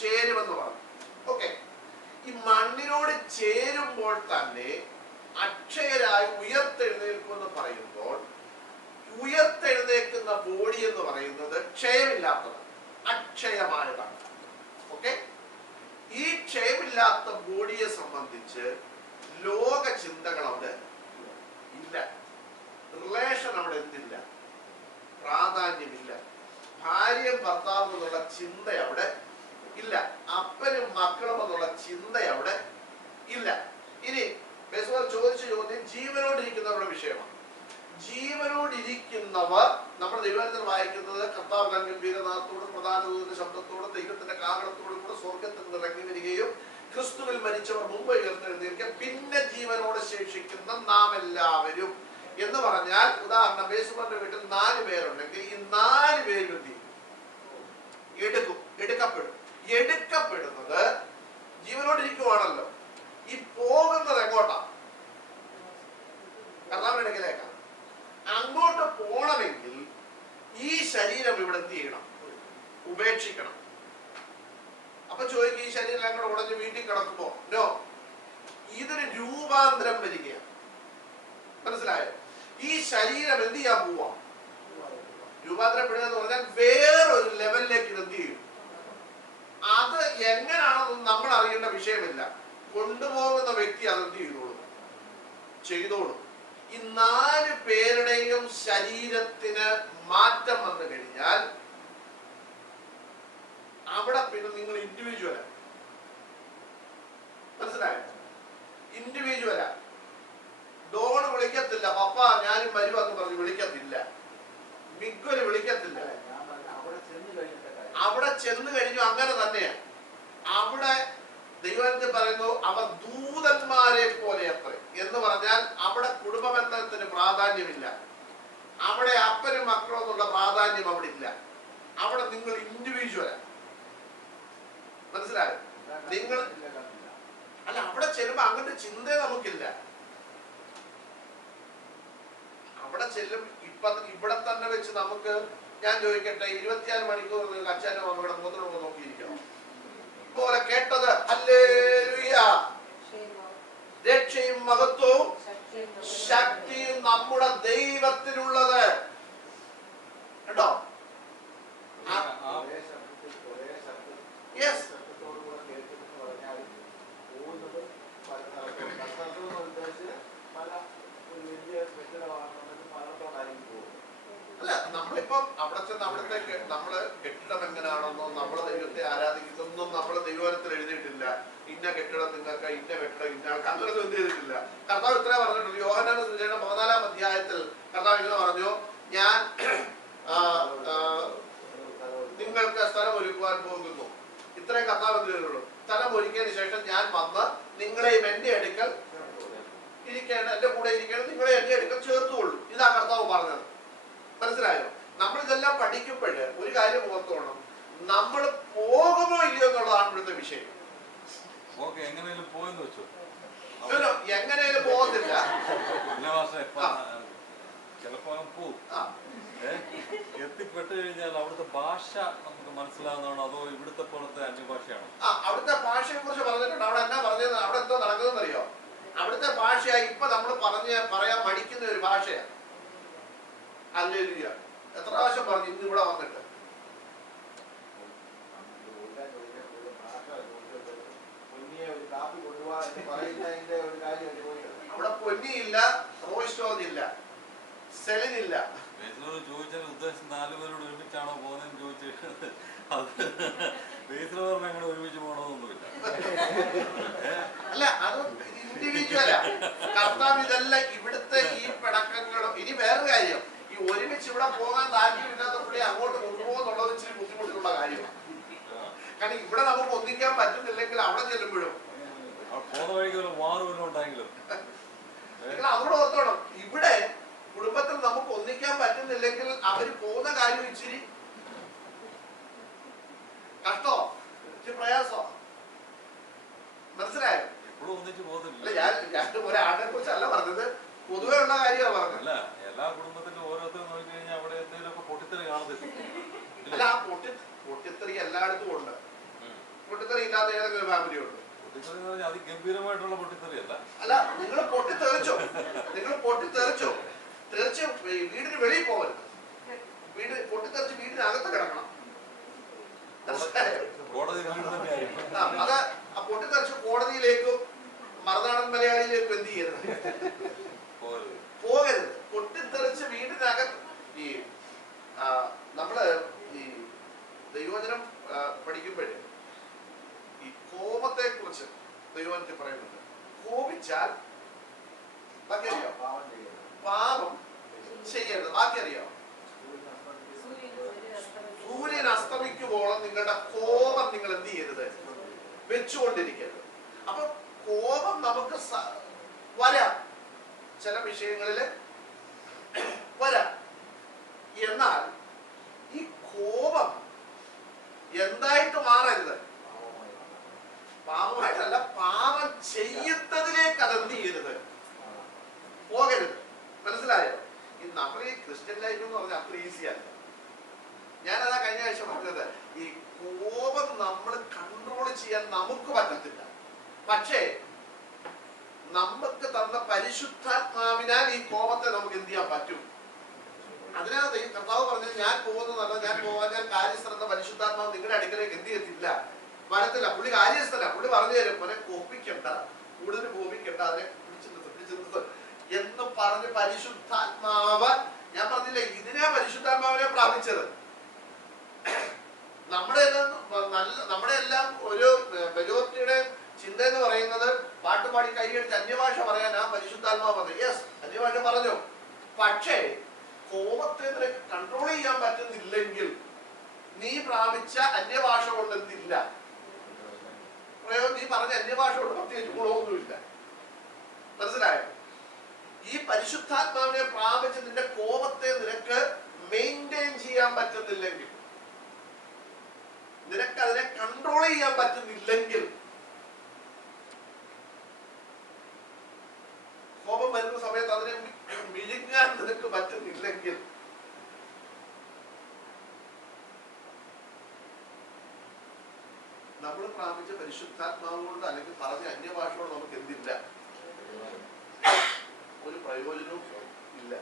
ചേരുമെന്ന് പറഞ്ഞു. ഓക്കെ, ഈ മണ്ണിനോട് ചേരുമ്പോൾ തന്നെ അക്ഷയരായി ഉയർത്തെഴുന്നേൽക്കുമെന്ന് പറയുമ്പോൾ ഉയർത്തെഴുന്നേൽക്കുന്ന ബോഡി എന്ന് പറയുന്നത് ക്ഷയമില്ലാത്തതാണ്, അക്ഷയമായതാണ്. ഓക്കെ, ഈ ക്ഷയമില്ലാത്ത ബോഡിയെ സംബന്ധിച്ച് ലോക ചിന്തകൾ അവിടെ ഇല്ല, റിലേഷൻ അവിടെ എന്തില്ല, പ്രാധാന്യമില്ല. ഭാര്യയും ഭർത്താവും എന്നുള്ള ചിന്ത അവിടെ ഇല്ല, അപ്പനും മക്കളും എന്നുള്ള ചിന്ത അവിടെ ഇല്ല. ഇനി ബേസ്ബോൾ ചോദിച്ച ചോദ്യം ജീവനോടിരിക്കുന്നവരുടെ വിഷയമാണ്. ജീവനോടിരിക്കുന്നവർ നമ്മുടെ ദൈവത്തിൽ വായിക്കുന്നത് കർത്താവ് ഗംഭീരനാഥത്തോടും പ്രധാന ദൂതന്റെ ശബ്ദത്തോടും ദൈവത്തിന്റെ കാഹളത്തോടും കൂടെ സ്വർഗത്തിൽ നിന്ന് ഇറങ്ങി വരികയും ക്രിസ്തുവിൽ മരിച്ചവർ മുമ്പ് ഉയർത്തെഴുന്നേൽക്കുക പിന്നെ ജീവനോട് ശേഷിക്കുന്ന നാം എല്ലാവരും എന്ന് പറഞ്ഞാൽ, ഉദാഹരണം ബേസ്ബോളിന്റെ വീട്ടിൽ 4 പേരുണ്ടെങ്കിൽ ഈ 4 പേരും എന്ത് ചെയ്യും? എടുക്കപ്പെടും. എടുക്കപ്പെടുന്നത് ജീവനോടിരിക്കുവാണല്ലോ. ഈ പോകുന്നത് എങ്ങോട്ടാ? കർത്താവിന്റെ അടുക്കലേക്കാണ്. അങ്ങോട്ട് പോണമെങ്കിൽ ഈ ശരീരം ഇവിടെ എന്ത് ചെയ്യണം? ഉപേക്ഷിക്കണം. അപ്പൊ ചോദിക്കും, ഈ ശരീരം അങ്ങോട്ട് ഉടഞ്ഞ് വീട്ടിൽ കിടക്കുമ്പോ? നോ, ഇതിന് രൂപാന്തരം വരികയാണ്. മനസ്സിലായോ? ഈ ശരീരം എന്ത് ചെയ്യാൻ പോവാ? രൂപാന്തരപ്പെടുക എന്ന് പറഞ്ഞാൽ വേറൊരു ലെവലിലേക്ക് ഇത് എന്ത് ചെയ്യും? അത് എങ്ങനെയാണെന്ന് നമ്മൾ അറിയേണ്ട വിഷയമില്ല. കൊണ്ടുപോകുന്ന വ്യക്തി അതെന്ത് ചെയ്തോളും. ഈ 4 പേരുടെയും ശരീരത്തിന് മാറ്റം വന്നു കഴിഞ്ഞാൽ അവിടെ പിന്നെ നിങ്ങൾ ഇൻഡിവിജ്വലാ. മനസ്സിലായോ? ഇൻഡിവിജ്വലാ. ഡോൺ വിളിക്കത്തില്ല, പപ്പ ഞാനും വരുവാന്ന് പറഞ്ഞ് വിളിക്കത്തില്ല. മിഗ്വല് വിളിക്കത്തില്ല. അവിടെ ചെന്ന് കഴിഞ്ഞു. അങ്ങനെ തന്നെയാണ്. അവിടെ ദൈവത്തിൽ പറയുന്നു അവർ ദൂതന്മാരെ പോലെ അത്രേ എന്ന് പറഞ്ഞാൽ അവിടെ കുടുംബബന്ധത്തിന് പ്രാധാന്യമില്ല, അവിടെ അപ്പനും മക്കളും എന്നുള്ള പ്രാധാന്യം അവിടെ ഇല്ല. അവിടെ നിങ്ങൾ ഇൻഡിവിജ്വലാ. മനസ്സിലായോ? നിങ്ങൾ അല്ല, അവിടെ ചെല്ലുമ്പോ അങ്ങനത്തെ ചിന്ത നമുക്കില്ല. അവിടെ ചെല്ലും. ഇവിടെ തന്നെ വെച്ച് നമുക്ക്, ഞാൻ ചോദിക്കട്ടെ, 24 മണിക്കൂർ അച്ഛനും അമ്മയുടെ മുദ്രമോ നോക്കിയിരിക്കണം പോലെ കേട്ടത് ഹല്ലേലൂയ, രക്ഷയും മഹത്വവും ശക്തിയും നമ്മുടെ ദൈവത്തിനുള്ളത്. കേട്ടോ? യെസ്. അല്ല, നമ്മളിപ്പം അവിടെ ചെന്ന് അവിടത്തേക്ക് നമ്മള് കെട്ടിടം എങ്ങനെയാണെന്നോ നമ്മളെ ദൈവത്തെ ആരാധിക്കുന്നൊന്നും നമ്മളെ ദൈവത്തിൽ എഴുതിയിട്ടില്ല. ഇന്ന കെട്ടിടം നിങ്ങൾക്ക്, ഇന്ന കെട്ടിടം ഇന്ന ആൾക്ക്, അങ്ങനൊന്നും എന്ത് ചെയ്തിട്ടില്ല. കർത്താവ് ഇത്രേ പറഞ്ഞിട്ടുള്ളൂ. യോഹന്നാന്റെ സുവിശേഷം 14-ാം അധ്യായത്തിൽ കർത്താവ് ഇങ്ങനെ പറഞ്ഞു, ഞാൻ നിങ്ങൾക്ക് സ്ഥലം ഒരുക്കുവാൻ പോകുന്നു. ഇത്രയും കർത്താവ് എന്ത് ചെയ്തുള്ളൂ? സ്ഥലം ഒരുക്കിയതിന് ശേഷം ഞാൻ വന്ന് നിങ്ങളെയും എന്റെ അടുക്കൽ ഇരിക്കണം, എന്റെ കൂടെ ഇരിക്കണം, നിങ്ങളെ എന്റെ അടുക്കൽ ചേർത്തുകൊള്ളു. ഇതാ കർത്താവ് പറഞ്ഞത്. മനസ്സിലായോ? നമ്മൾ ഇതെല്ലാം പഠിക്കുമ്പോഴ് ഒരു കാര്യം ഓർത്തോണം, നമ്മൾ പോകുമോ ഇല്ലയോ എന്നുള്ളതാണ് ഇവിടുത്തെ വിഷയം. എങ്ങനെയും പോയെന്ന് വെച്ചു, എങ്ങനെയും പോകുന്നില്ല. ചിലപ്പോ പോവും. എത്തിപ്പെട്ട് കഴിഞ്ഞാൽ അവിടുത്തെ ഭാഷ നമുക്ക് മനസ്സിലാവുന്നതാണോ അതോ ഇവിടുത്തെ പോലത്തെ അന്യഭാഷയാണോ? അവിടുത്തെ ഭാഷയെ കുറിച്ച് പറഞ്ഞിട്ടുണ്ട്. അവിടെ എന്നാ പറഞ്ഞത്? അവിടെ എന്തോ നടക്കുന്നതെന്ന് അറിയോ? അവിടുത്തെ ഭാഷയായി ഇപ്പൊ നമ്മൾ പറയാൻ മടിക്കുന്ന ഒരു ഭാഷയാണ്. ഹല്ലേലൂയ. എത്ര പ്രാവശ്യം പറഞ്ഞു ഇന്ന് ഇവിടെ വന്നിട്ട്? അവിടെ പൊന്നിയില്ല, റോസ്റ്റോന്നില്ല, സെലിനില്ല. ചോദിച്ചാൽ ഉദ്ദേശം 4 പേരോട് ഒരുമിച്ചാണോ പോകുന്നതെന്ന് ചോദിച്ചിട്ട് അത് ബേസിൽ അങ്ങനെ ഒരുമിച്ച് പോകണമെന്നൊന്നുമില്ല. അല്ല, അത് ഇൻഡിവിജ്വലാ. കർത്താവ് ഇതെല്ലാം ഇവിടുത്തെ ഈ പിണക്കങ്ങളും. ഇനി വേറെ കാര്യം, ഈ ഒരുമിച്ച് ഇവിടെ പോകാൻ താല്പര്യമില്ലാത്ത പുള്ളി അങ്ങോട്ട് കൊണ്ടുപോകും. ഒന്നിക്കാൻ പറ്റുന്നില്ലെങ്കിൽ അവിടെ ചെല്ലുമ്പോഴും പോകുന്ന വഴിക്ക് ഒരു മാറുമല്ലോ ഉണ്ടെങ്കിലും നിങ്ങൾ അതോടെ ഓർത്തോണം. ഇവിടെ കുടുംബത്തിൽ നമുക്ക് ഒന്നിക്കാൻ പറ്റുന്നില്ലെങ്കിൽ അവര് പോകുന്ന കാര്യം ഇച്ചിരി കഷ്ടോ, ഇച്ചിരി പ്രയാസോ. മനസ്സിലായോ? എപ്പോഴും ഒന്നിച്ച് പോകുന്നില്ല. ഞാൻ ഒരാളെ കുറിച്ചല്ല പറഞ്ഞത്, പൊതുവെ ഉള്ള കാര്യമാണ് പറഞ്ഞത്. അല്ല, എല്ലാ കുടുംബത്തിലും ഓരോരുത്തരും നോക്കി കഴിഞ്ഞാൽ അവിടെ എന്തെങ്കിലുമൊക്കെ പൊട്ടിത്തെറി കാണത്തില്ല. അല്ല, ആ പൊട്ടിത്തെറി എല്ലായിടത്തും ഉണ്ട്. പൊട്ടിത്തെറി ഇല്ലാത്ത ഏതെങ്കിലും ഫാമിലി ഉണ്ട്? പൊട്ടിത്തെറി എന്ന് പറഞ്ഞാൽ അതിഗംഭീരമായിട്ടുള്ള പൊട്ടിത്തെറിയല്ല. അല്ല, നിങ്ങൾ പൊട്ടിത്തെറിച്ചോ, തീർച്ചയായും വീടിന് വെളിയിൽ പോകരുത്. പൊട്ടിത്തെറിച്ച് വീടിനകത്ത് കിടക്കണം. അത് ആ പൊട്ടിത്തെറിച്ച് കോടതിയിലേക്കും മറുനാടൻ മലയാളിയിലേക്കും എന്ത് ചെയ്യരുത്, പോകരുത്. പൊട്ടിത്തെറിച്ച് വീടിനകത്ത് ഈ നമ്മള് ഈ ദൈവവചനം പഠിക്കുമ്പോഴേ ഈ കോപത്തെ കുറിച്ച് ദൈവവചനത്തിൽ പറയുന്നുണ്ട്. കോപിച്ചാൽ ബാക്കി അറിയോ? പാപം ചെയ്യരുത്. ബാക്കി അറിയോ? സൂര്യൻ അസ്തമിക്കുമ്പോഴും നിങ്ങളുടെ കോപം നിങ്ങൾ എന്ത് ചെയ്യരുത്, വെച്ചുകൊണ്ടിരിക്കരുത്. അപ്പൊ കോപം നമുക്ക് വരാം, ചില വിഷയങ്ങളില് വരാം. എന്നാൽ ഈ കോപം എന്തായിട്ട് മാറരുത്, പാപമായിട്ടല്ല, പാപം ചെയ്യുന്നതിലേക്ക് അതെന്ത് ചെയ്യരുത്, പോകരുത്. മനസ്സിലായോ? നമ്മൾ ഈ ക്രിസ്ത്യൻ ലൈഫ് എന്ന് പറഞ്ഞാൽ അത്ര ഈസി അല്ല. ഞാനതാ കഴിഞ്ഞ ആഴ്ച പറഞ്ഞത്, ഈ കോപം നമ്മൾ കൺട്രോൾ ചെയ്യാൻ നമുക്ക് പറ്റത്തില്ല. പക്ഷേ നമുക്ക് തന്ന പരിശുദ്ധാത്മാവിനാൽ ഈ കോപത്തെ നമുക്ക് എന്ത് ചെയ്യാൻ പറ്റും. അതിനകത്ത് ഈ കർത്താവ് പറഞ്ഞത്, ഞാൻ പോകുന്നതല്ല, ഞാൻ കാര്യസ്ഥലത്തെ പരിശുദ്ധാത്മാവ് നിങ്ങളുടെ അടുക്കലേക്ക് എന്ത് ചെയ്യത്തില്ല, വരത്തില്ല. പുള്ളി കാര്യസ്ഥല. പുള്ളി പറഞ്ഞു തരും, മോനെ കോപിക്കണ്ട, കൂടുതൽ കോപിക്കണ്ട, അതിനെ പിടിച്ചു എന്ന് പറഞ്ഞ് പരിശുദ്ധാത്മാവ്, ഞാൻ പറഞ്ഞില്ലേ, ഇതിനാ പരിശുദ്ധാത്മാവിനെ പ്രാപിച്ചത്. നമ്മുടെ എല്ലാം ഒരു മെജോറിറ്റിയുടെ ചിന്ത എന്ന് പറയുന്നത് പാട്ടുപാടി കൈയടിച്ച് അന്യഭാഷ പറയാൻ ആ പരിശുദ്ധാത്മാവ് പറഞ്ഞു. യെസ്, അന്യഭാഷ പറഞ്ഞു. പക്ഷേ കോപത്തെ നിനക്ക് കൺട്രോൾ ചെയ്യാൻ പറ്റുന്നില്ലെങ്കിൽ നീ പ്രാപിച്ച അന്യഭാഷ കൊണ്ട് എന്തില്ല പ്രയോഗം. നീ പറഞ്ഞ അന്യഭാഷ കൊണ്ട് പ്രത്യേകിച്ച് ഗുണമൊന്നുമില്ല. മനസ്സിലായോ? ഈ പരിശുദ്ധാത്മാവിനെ പ്രാപിച്ച് നിന്റെ കോപത്തെ നിനക്ക് മെയിൻറ്റെയിൻ ചെയ്യാൻ പറ്റുന്നില്ലെങ്കിൽ, നിനക്ക് അതിനെ കൺട്രോൾ ചെയ്യാൻ പറ്റുന്നില്ലെങ്കിൽ, കോപം വരുന്ന സമയത്ത് അതിനെ വിഴുങ്ങാൻ നിനക്ക് പറ്റുന്നില്ലെങ്കിൽ, നമ്മൾ പ്രാപിച്ച പരിശുദ്ധാത്മാവ് കൊണ്ട് അല്ലെങ്കിൽ പറഞ്ഞ അന്യഭാഷ കൊണ്ട് നമുക്ക് എന്തില്ല, ഒരു പ്രയോജനവും ഇല്ല.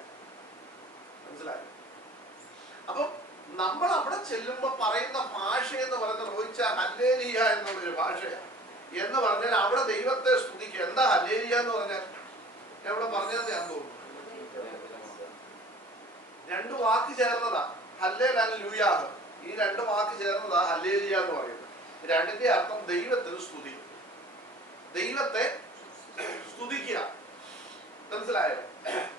മനസ്സിലായോ? അപ്പൊ നമ്മൾ അവിടെ ചെല്ലുമ്പോ പറയുന്ന ഭാഷ എന്ന് പറയുന്നത് റോയിച്ച ഹല്ലേലൂയ എന്നുള്ളൊരു ഭാഷയാണ്. എന്ന് പറഞ്ഞാൽ അവിടെ ദൈവത്തെ സ്തുതിക്കുക. എന്താ ഹല്ലേലൂയ എന്ന് പറഞ്ഞാൽ? എവിടെ പറഞ്ഞത് ഞാൻ തോന്നുന്നു, രണ്ടു വാക്ക് ചേർന്നതാ, ഹല്ലേലൂയ. ഈ രണ്ട് വാക്ക് ചേർന്നതാ ഹല്ലേലൂയ എന്ന് പറയുന്നത്. രണ്ടിന്റെ അർത്ഥം ദൈവത്തിന് സ്തുതി, ദൈവത്തെ സ്തുതിക്കുക. മനസ്സിലായോ?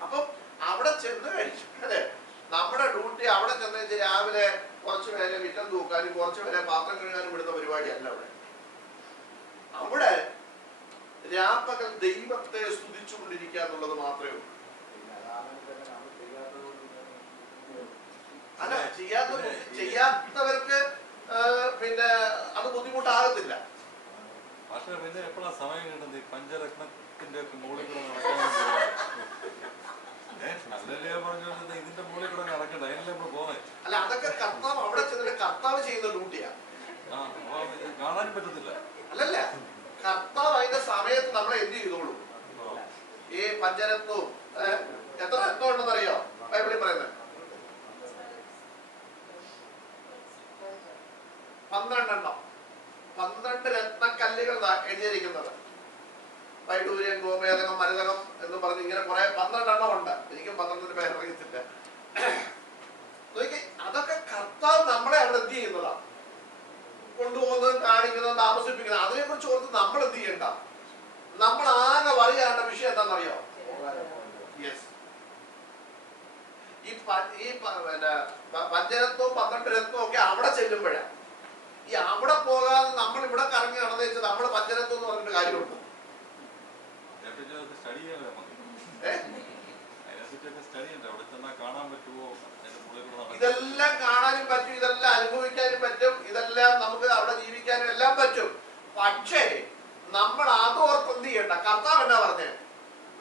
അപ്പം അവിടെ ചെന്ന് കഴിച്ചാല് നമ്മുടെ ഡ്യൂട്ടി അവിടെ ചെന്ന് രാവിലെ കുറച്ചു പേരെ വിറ്റം തൂക്കാനും കുറച്ചു പേരെ പാത്രം കഴുകാനും വിടുന്ന പരിപാടിയല്ല. അവിടെ രാപ്പകൽ ദൈവത്തെ സ്തുതിച്ചുകൊണ്ടിരിക്കുക എന്നുള്ളത് മാത്രമേ ഉള്ളൂ. അല്ല, ചെയ്യാത്തവർക്ക് പിന്നെ അത് ബുദ്ധിമുട്ടാകത്തില്ല. പക്ഷെ പിന്നെ എപ്പോഴാണ് സമയം കിട്ടുന്നത് ഈ പഞ്ചരത്നത്തിന്റെ മുകളിൽ കൂടെ നടക്കാൻ? നല്ല പറഞ്ഞത് ഇതിന്റെ മുകളിൽ കൂടെ നടക്കണ്ട, അതിനല്ലേ നമ്മൾ പോകുന്നത്. അല്ല, അതൊക്കെ കർത്താവ് അവിടെ ചെന്നിട്ട് കർത്താവ് ചെയ്യുന്ന ഡ്യൂട്ടിയാണ്. കാണാനും പറ്റത്തില്ല. അല്ലല്ല, കർത്താവ് അതിന്റെ സമയത്ത് നമ്മളെ എന്ത് ചെയ്തോളൂ. ഈ പഞ്ചരത്നവും എത്ര രത്നം ഉണ്ടെന്ന് അറിയോ ബൈബിളിൽ പറയുന്നത്? 12 12 രത്നക്കല്ലുകൾ എഴുതിയിരിക്കുന്നത്. വൈഡൂര്യം, ഗോമേതകം, മരതകം എന്ന് പറഞ്ഞ് ഇങ്ങനെ കുറെ 12 ഉണ്ട്. എനിക്കും 12 പേരറിയത്തില്ല. അതൊക്കെ കർത്താവ് നമ്മളെ അവിടെ എന്ത് ചെയ്യുന്നതാ, കൊണ്ടുപോകുന്നതും കാണിക്കുന്നതും താമസിപ്പിക്കുന്നത്. അതിനെ കുറിച്ച് ഓർത്ത് നമ്മൾ എന്ത് ചെയ്യണ്ട. നമ്മൾ ആകെ അറിയേണ്ട വിഷയം എന്താണെന്നറിയോ? യെസ്, ഈ പഞ്ചരത്വവും 12 രത്നവും ഒക്കെ അവിടെ ചെല്ലുമ്പോഴാണ്. ഈ അവിടെ പോകാതെ നമ്മൾ ഇവിടെ കറങ്ങി ഇതെല്ലാം കാണാനും പറ്റും, ഇതെല്ലാം അനുഭവിക്കാനും പറ്റും, ഇതെല്ലാം നമുക്ക് അവിടെ ജീവിക്കാനും എല്ലാം പറ്റും. പക്ഷേ നമ്മൾ അതോർത്ത് എന്ത് ചെയ്യണ്ട. കർത്താവ് എന്നാ പറഞ്ഞേ?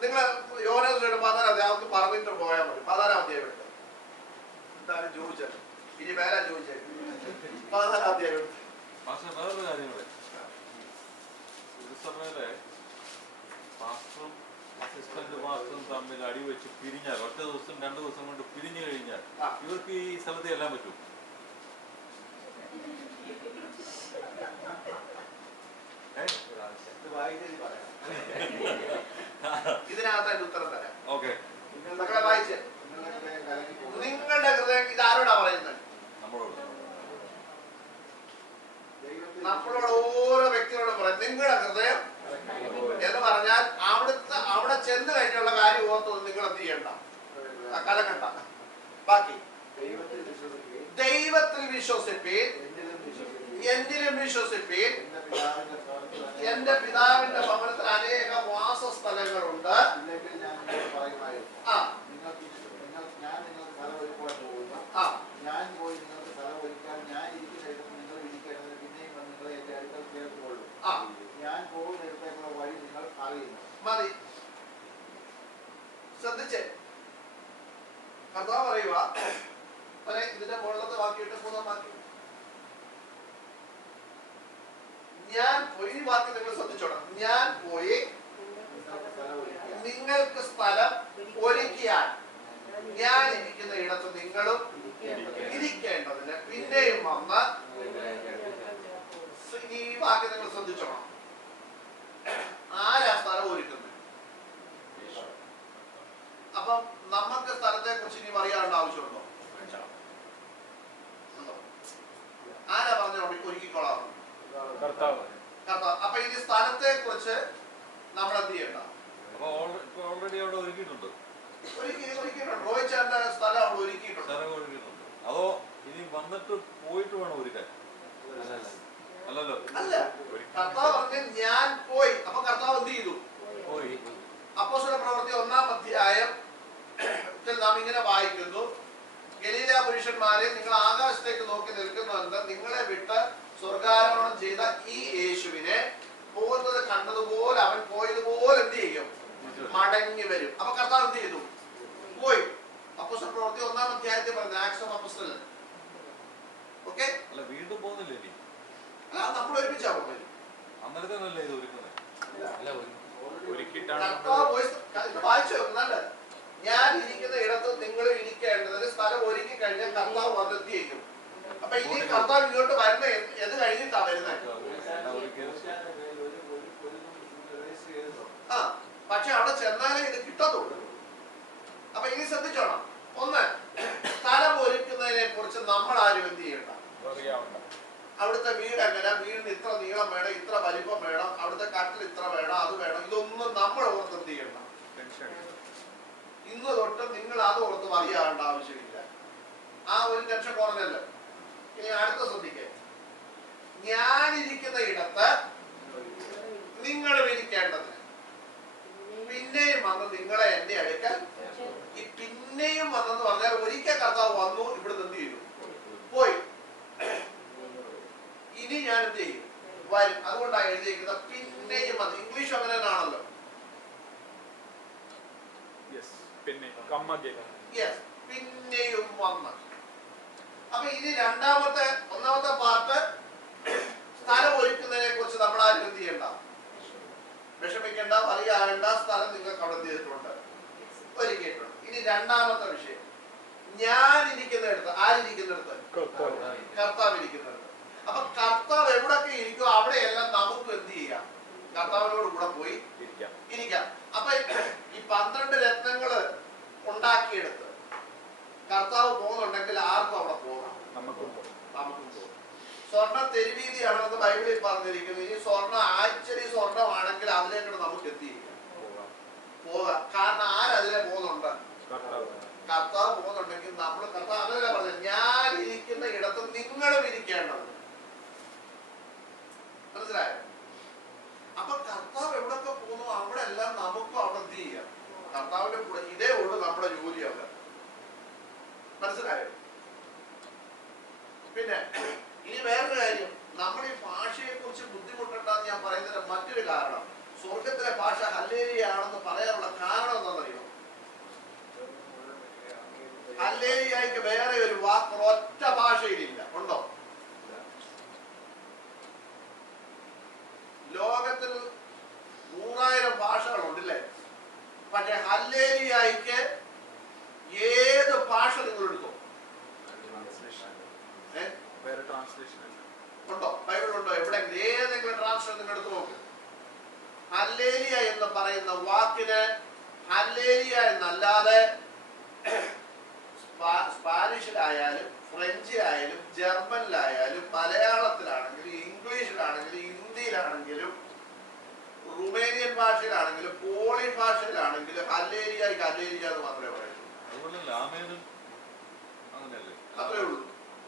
നിങ്ങൾ യോഹന്നാൻ 14 പറഞ്ഞിട്ട് പോയാൽ മതി. 14 എന്താണ് ചോദിച്ചത്? ഇനി വേറെ ചോദിച്ചത് 14 പക്ഷെ വേറൊരു കാര്യം കൂടെ, തിരുസഭയിലെ പാസ്റ്ററും അസിസ്റ്റന്റ് പാസ്റ്ററും തമ്മിൽ അടിവെച്ച് പിരിഞ്ഞാൽ, ഒറ്റ ദിവസം 2 ദിവസം കൊണ്ട് പിരിഞ്ഞു കഴിഞ്ഞാൽ ഇവർക്ക് ഈ സ്ഥലത്ത് എല്ലാം പറ്റും. ഇതിനകത്ത് അതിന്റെ ഉത്തരം തരാം. ഓക്കെ, മക്കളെ വായിച്ചേ. നിങ്ങളുടെ ഹൃദയം ഇതാരോടാ പറയുന്നത്? നമ്മളോട് ഓരോ വ്യക്തിയോടും പറയും നിങ്ങളുടെ ഹൃദയം എന്ന് പറഞ്ഞാൽ അവിടെ ചെന്ന് കഴിഞ്ഞുള്ള കാര്യം ഓർത്തത് നിങ്ങൾ എന്ത് ചെയ്യണ്ട, കലക്കണ്ട. ബാക്കി ദൈവത്തിൽ വിശ്വസിപ്പീൻ, എന്നിലും വിശ്വസിപ്പീൻ, എന്റെ പിതാവിന്റെ ഭവനത്തിൽ അനേക വാസസ്ഥലങ്ങളുണ്ട്. ഞാൻ പോയി നിങ്ങൾക്ക് സ്ഥലം ഒരുക്കാൻ ഞാൻ ഇരിക്കുന്നിടത്ത് നിങ്ങൾ ഇരിക്കേണ്ടത് പിന്നെയും നിങ്ങളെ എന്റെ അടുക്കൽ ചേർത്തുകൊള്ളും. ഞാൻ പോകുന്നിടത്തേക്കുള്ള വഴി നിങ്ങൾ അറിയുന്നു. മതി. ശ്രദ്ധിച്ചേ, കർത്താവ് പറയുക ഇതിന്റെ മുകളിലത്തെ വാക്കിയിട്ട് 3-ാം വാക്യം. ഞാൻ പോയി, ഈ വാക്യം നിങ്ങൾ ശ്രദ്ധിച്ചോണം. ഞാൻ പോയി നിങ്ങൾക്ക് സ്ഥലം ഒരുക്കിയാൽ ഞാൻ ഇരിക്കുന്ന ഇടത്ത് നിങ്ങളും ഇരിക്കേണ്ടതിന് പിന്നെയും വന്ന്. ഈ വാക്യം നിങ്ങൾ ശ്രദ്ധിച്ചോണം. ആരാ സ്ഥലം ഒരുക്കുന്നത്? അപ്പം നമുക്ക് സ്ഥലത്തെ കുറിച്ച് ഇനി അറിയാനുള്ള ആവശ്യമുണ്ടോ? ആരാ പറഞ്ഞ ഒരുക്കിക്കോളാം? കർത്താവ്. അപ്പൊ ഇനി സ്ഥലത്തെ കുറിച്ച് നമ്മൾ എന്ത് ചെയ്യണ്ട? ഓൾറെഡി അവിടെ ഒരുക്കിയിട്ടുണ്ട്. റോയിച്ചാന്റെ സ്ഥലം അവിടെ ഒരുക്കിയിട്ടുണ്ട്. അതോ ഇനി വന്നിട്ട് പോയിട്ട് വേണം ഒരുക്കാൻ? അല്ലല്ലോ. അല്ല, കർത്താവ് പറഞ്ഞ ഞാൻ പോയി. അപ്പൊ കർത്താവ് എന്ത് ചെയ്തു? പോയി. അപ്പോസ്തല പ്രവൃത്തി 1-ാം അധ്യായം നാം ഇങ്ങനെ വായിക്കുന്നു, ഗലീല പുരുഷന്മാരെ, നിങ്ങൾ ആകാശത്തേക്ക് നോക്കി നിൽക്കുന്നുണ്ട്. നിങ്ങളെ വിട്ട് സ്വർഗാരോഹണം ചെയ്ത ഈ യേശുവിനെ പോകുന്നത് കണ്ടതുപോലെ അവൻ പോയതുപോലെ എന്ത് ചെയ്യും? മടങ്ങി വരും. അപ്പൊ കർത്താവ് എന്ത് ചെയ്തു? പോയി. അപ്പോസ്തല പ്രവൃത്തി 1-ാം അധ്യായത്തിൽ പറഞ്ഞ ആക്ട്സ് ഓഫ് അപ്പോസ്റ്റൽ. ഓക്കെ, അല്ല വീണ്ടും പോകുന്നില്ല ഇനി? അല്ല, നമ്മൾ ഒരുമിച്ചാ പോകുന്നത്. അന്നേരത്തേനല്ലേ ഇത് ഒരുക്കുന്നത്? വായിച്ചു നോക്കുന്നല്ല. ഞാൻ ഇരിക്കുന്ന ഇടത്ത് നിങ്ങളും ഇരിക്കേണ്ടതിന് സ്ഥലം ഒരുക്കി കഴിഞ്ഞാൽ കർത്താവ് വന്നെത്തിയേക്കും. അപ്പൊ ഇനി കർത്താവ് ഇങ്ങോട്ട് വരുന്ന എന്ത് കഴിഞ്ഞിട്ടാ വരുന്നത്? പക്ഷെ അവിടെ ചെന്നാലേ ഇത് കിട്ടത്തുള്ളൂ. അപ്പൊ ഇനി ശ്രദ്ധിച്ചോണം. ഒന്ന്, സ്ഥലം ഒരുക്കുന്നതിനെ കുറിച്ച് നമ്മൾ ആരും എന്ത് ചെയ്യണ്ട. അവിടുത്തെ വീട് എങ്ങനെ, വീടിന് ഇത്ര നീളം വേണം, ഇത്ര വലിപ്പം വേണം, അവിടുത്തെ കട്ടിൽ ഇത്ര വേണം, അത് വേണം, ഇതൊന്നും നമ്മൾ ഓർത്ത് എന്ത് ചെയ്യണ്ട. ഇന്ന് തൊട്ട് നിങ്ങൾ അത് ഓർത്ത് അറിയാവേണ്ട ആവശ്യമില്ല. ആ ഒരു ടെൻഷൻ കുറഞ്ഞല്ലോ. ഇനി അടുത്ത ശ്രദ്ധിക്കേ, ഞാനിരിക്കുന്ന ഇടത്ത് നിങ്ങളും ഇരിക്കേണ്ടതിന് പിന്നെയും വന്ന് നിങ്ങളെ എന്റെ അടുക്കൽ. ഈ പിന്നെയും വന്നെന്ന് പറഞ്ഞാൽ ഒരിക്കൽ കർത്താവ് വന്നു, ഇവിടുന്ന് എന്ത് ചെയ്തു? പോയി. ഇനി ഞാൻ എന്ത് ചെയ്യും? വരും. അതുകൊണ്ടാണ് എഴുതിയിരിക്കുന്നത് പിന്നെയും വന്ന്. ഇംഗ്ലീഷ് അങ്ങനെ തന്നെയാണല്ലോ. പിന്നെയും വന്ന്. അപ്പൊ ഇനി ഒന്നാമത്തെ പാർട്ട് സ്ഥലം ഒരുക്കുന്നതിനെ കുറിച്ച് നമ്മൾ ആരും എന്ത് ചെയ്യണ്ട, വിഷമിക്കേണ്ട, അറിയാവേണ്ട. സ്ഥലം നിങ്ങൾക്ക് അവിടെ ചെയ്തിട്ടുണ്ട്, ഒരുക്കിയിട്ടുണ്ട്. ഇനി രണ്ടാമത്തെ വിഷയം, ഞാൻ ഇരിക്കുന്നിടത്ത്. ആരിയ്ക്കുന്നിടത്ത്? കർത്താവ് ഇരിക്കുന്നിടത്ത്. അപ്പൊ കർത്താവ് എവിടൊക്കെ ഇരിക്കും അവിടെയെല്ലാം നമുക്ക് എന്ത് ചെയ്യാം? കർത്താവിനോട് കൂടെ പോയി ഇരിക്കാം. അപ്പൊ ഈ 12 രത്നങ്ങള് ഉണ്ടാക്കിയെടുത്ത് കർത്താവ് പോകുന്നുണ്ടെങ്കിൽ ആർക്കും അവിടെ പോകാം, നമുക്കും പോകാം. സ്വർണ്ണം തെരുവീതിയാണെന്ന് ബൈബിളിൽ പറഞ്ഞിരിക്കുന്നു. ഇനി ആക്ച്വലി സ്വർണ്ണമാണെങ്കിൽ അതിലേക്കൂടെ നമുക്ക് എത്തിയിരിക്കാം, പോകാം. കാരണം ആരതിലെ പോകുന്നുണ്ട്? കർത്താവ് പോകുന്നുണ്ടെങ്കിൽ നമ്മൾ കർത്താവ് അതല്ല പറഞ്ഞത്, ഞാൻ ഇരിക്കുന്ന ഇടത്ത് നിങ്ങളും ഇരിക്കേണ്ടത്. മനസ്സിലായോ? അപ്പൊ കർത്താവ് എവിടൊക്കെ പോകുന്നു അവിടെ എല്ലാം നമുക്കും അവിടെ എന്ത് ചെയ്യാം, കർത്താവിന്റെ കൂടെ. ഇതേ ഉള്ളൂ നമ്മുടെ ജോലി അവിടെ. മനസ്സിലായോ? പിന്നെ ഇനി വേറൊരു കാര്യം, നമ്മൾ ഈ ഭാഷയെ കുറിച്ച് ബുദ്ധിമുട്ടുണ്ടെന്ന് ഞാൻ പറയുന്നതിന് മറ്റൊരു കാരണം, സ്വർഗത്തിലെ ഭാഷ ഹല്ലേലൂയാണെന്ന് പറയാനുള്ള കാരണം എന്താണെന്നറിയോ? ഹല്ലേലൂയയ്ക്ക് വേറെ ഒരു വാക്ക് ഒറ്റ ഭാഷയിലില്ല. ഉണ്ടോ? ലോകത്തിൽ 3000 ഭാഷകളുണ്ടല്ലേ? പക്ഷെ ഹല്ലേലൂയയ്ക്ക് ഏത് ഭാഷ നിങ്ങൾ എടുത്തോ? വേറെ ട്രാൻസ്ലേഷൻ ഉണ്ടോ? ബൈബിളുണ്ടോ? എവിടെയെങ്കിലും ഏതെങ്കിലും ട്രാൻസ്ലേഷൻ നിങ്ങൾ എടുത്തു നോക്ക്. ഹല്ലേലൂയ എന്ന് പറയുന്ന വാക്കിന് ഹല്ലേലൂയ എന്നല്ലാതെ സ്പാനിഷിലായാലും ഫ്രഞ്ചിലായാലും ജർമ്മനിലായാലും മലയാളത്തിലാണെങ്കിലും ഇംഗ്ലീഷിലാണെങ്കിലും ഹിന്ദിയിലാണെങ്കിലും റുമേനിയൻ ഭാഷയിലാണെങ്കിലും പോളിഷ് ഭാഷയിലാണെങ്കിലും ഹല്ലേലൂയയ്ക്ക് ഹല്ലേലൂയ എന്ന് മാത്രമേ പറയുള്ളൂ. അത്രേ ഉള്ളൂ.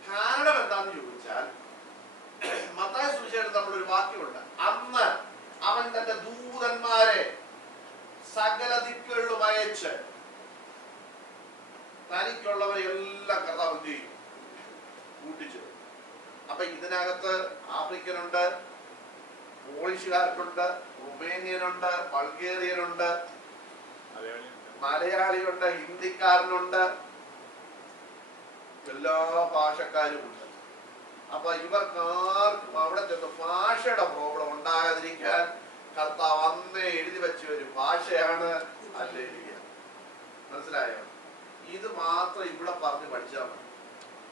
കാരണം എന്താന്ന് ചോദിച്ചാൽ, മത്തായി സുവിശേഷത്തിൽ നമ്മളൊരു വാക്യമുണ്ട്, അന്ന് അവൻ തന്റെ ദൂതന്മാരെ സകല ദിക്കുകളിലും അയച്ച് തനിക്കുള്ളവരെ എല്ലാം കർത്താവ് എന്ത് ചെയ്യും? കൂട്ടിച്ചു. അപ്പൊ ഇതിനകത്ത് ആഫ്രിക്കനുണ്ട്, പോളിഷുകാർക്കുണ്ട്, റുമേനിയനുണ്ട്, ബൾഗേറിയനുണ്ട്, മലയാളിയുണ്ട്, ഹിന്ദിക്കാരനുണ്ട്, എല്ലാ ഭാഷക്കാരുമുണ്ട്. അപ്പൊ ഇവർക്കാർക്കും അവിടെ ചെന്ന് ഭാഷയുടെ പ്രോബ്ലം ഉണ്ടാകാതിരിക്കാൻ കർത്താവ് അന്നേ എഴുതി വെച്ച ഒരു ഭാഷയാണ് ഹല്ലേലൂയ. മനസ്സിലായോ? ഇത് മാത്രം ഇവിടെ പറഞ്ഞ് പഠിച്ചാൽ മതി.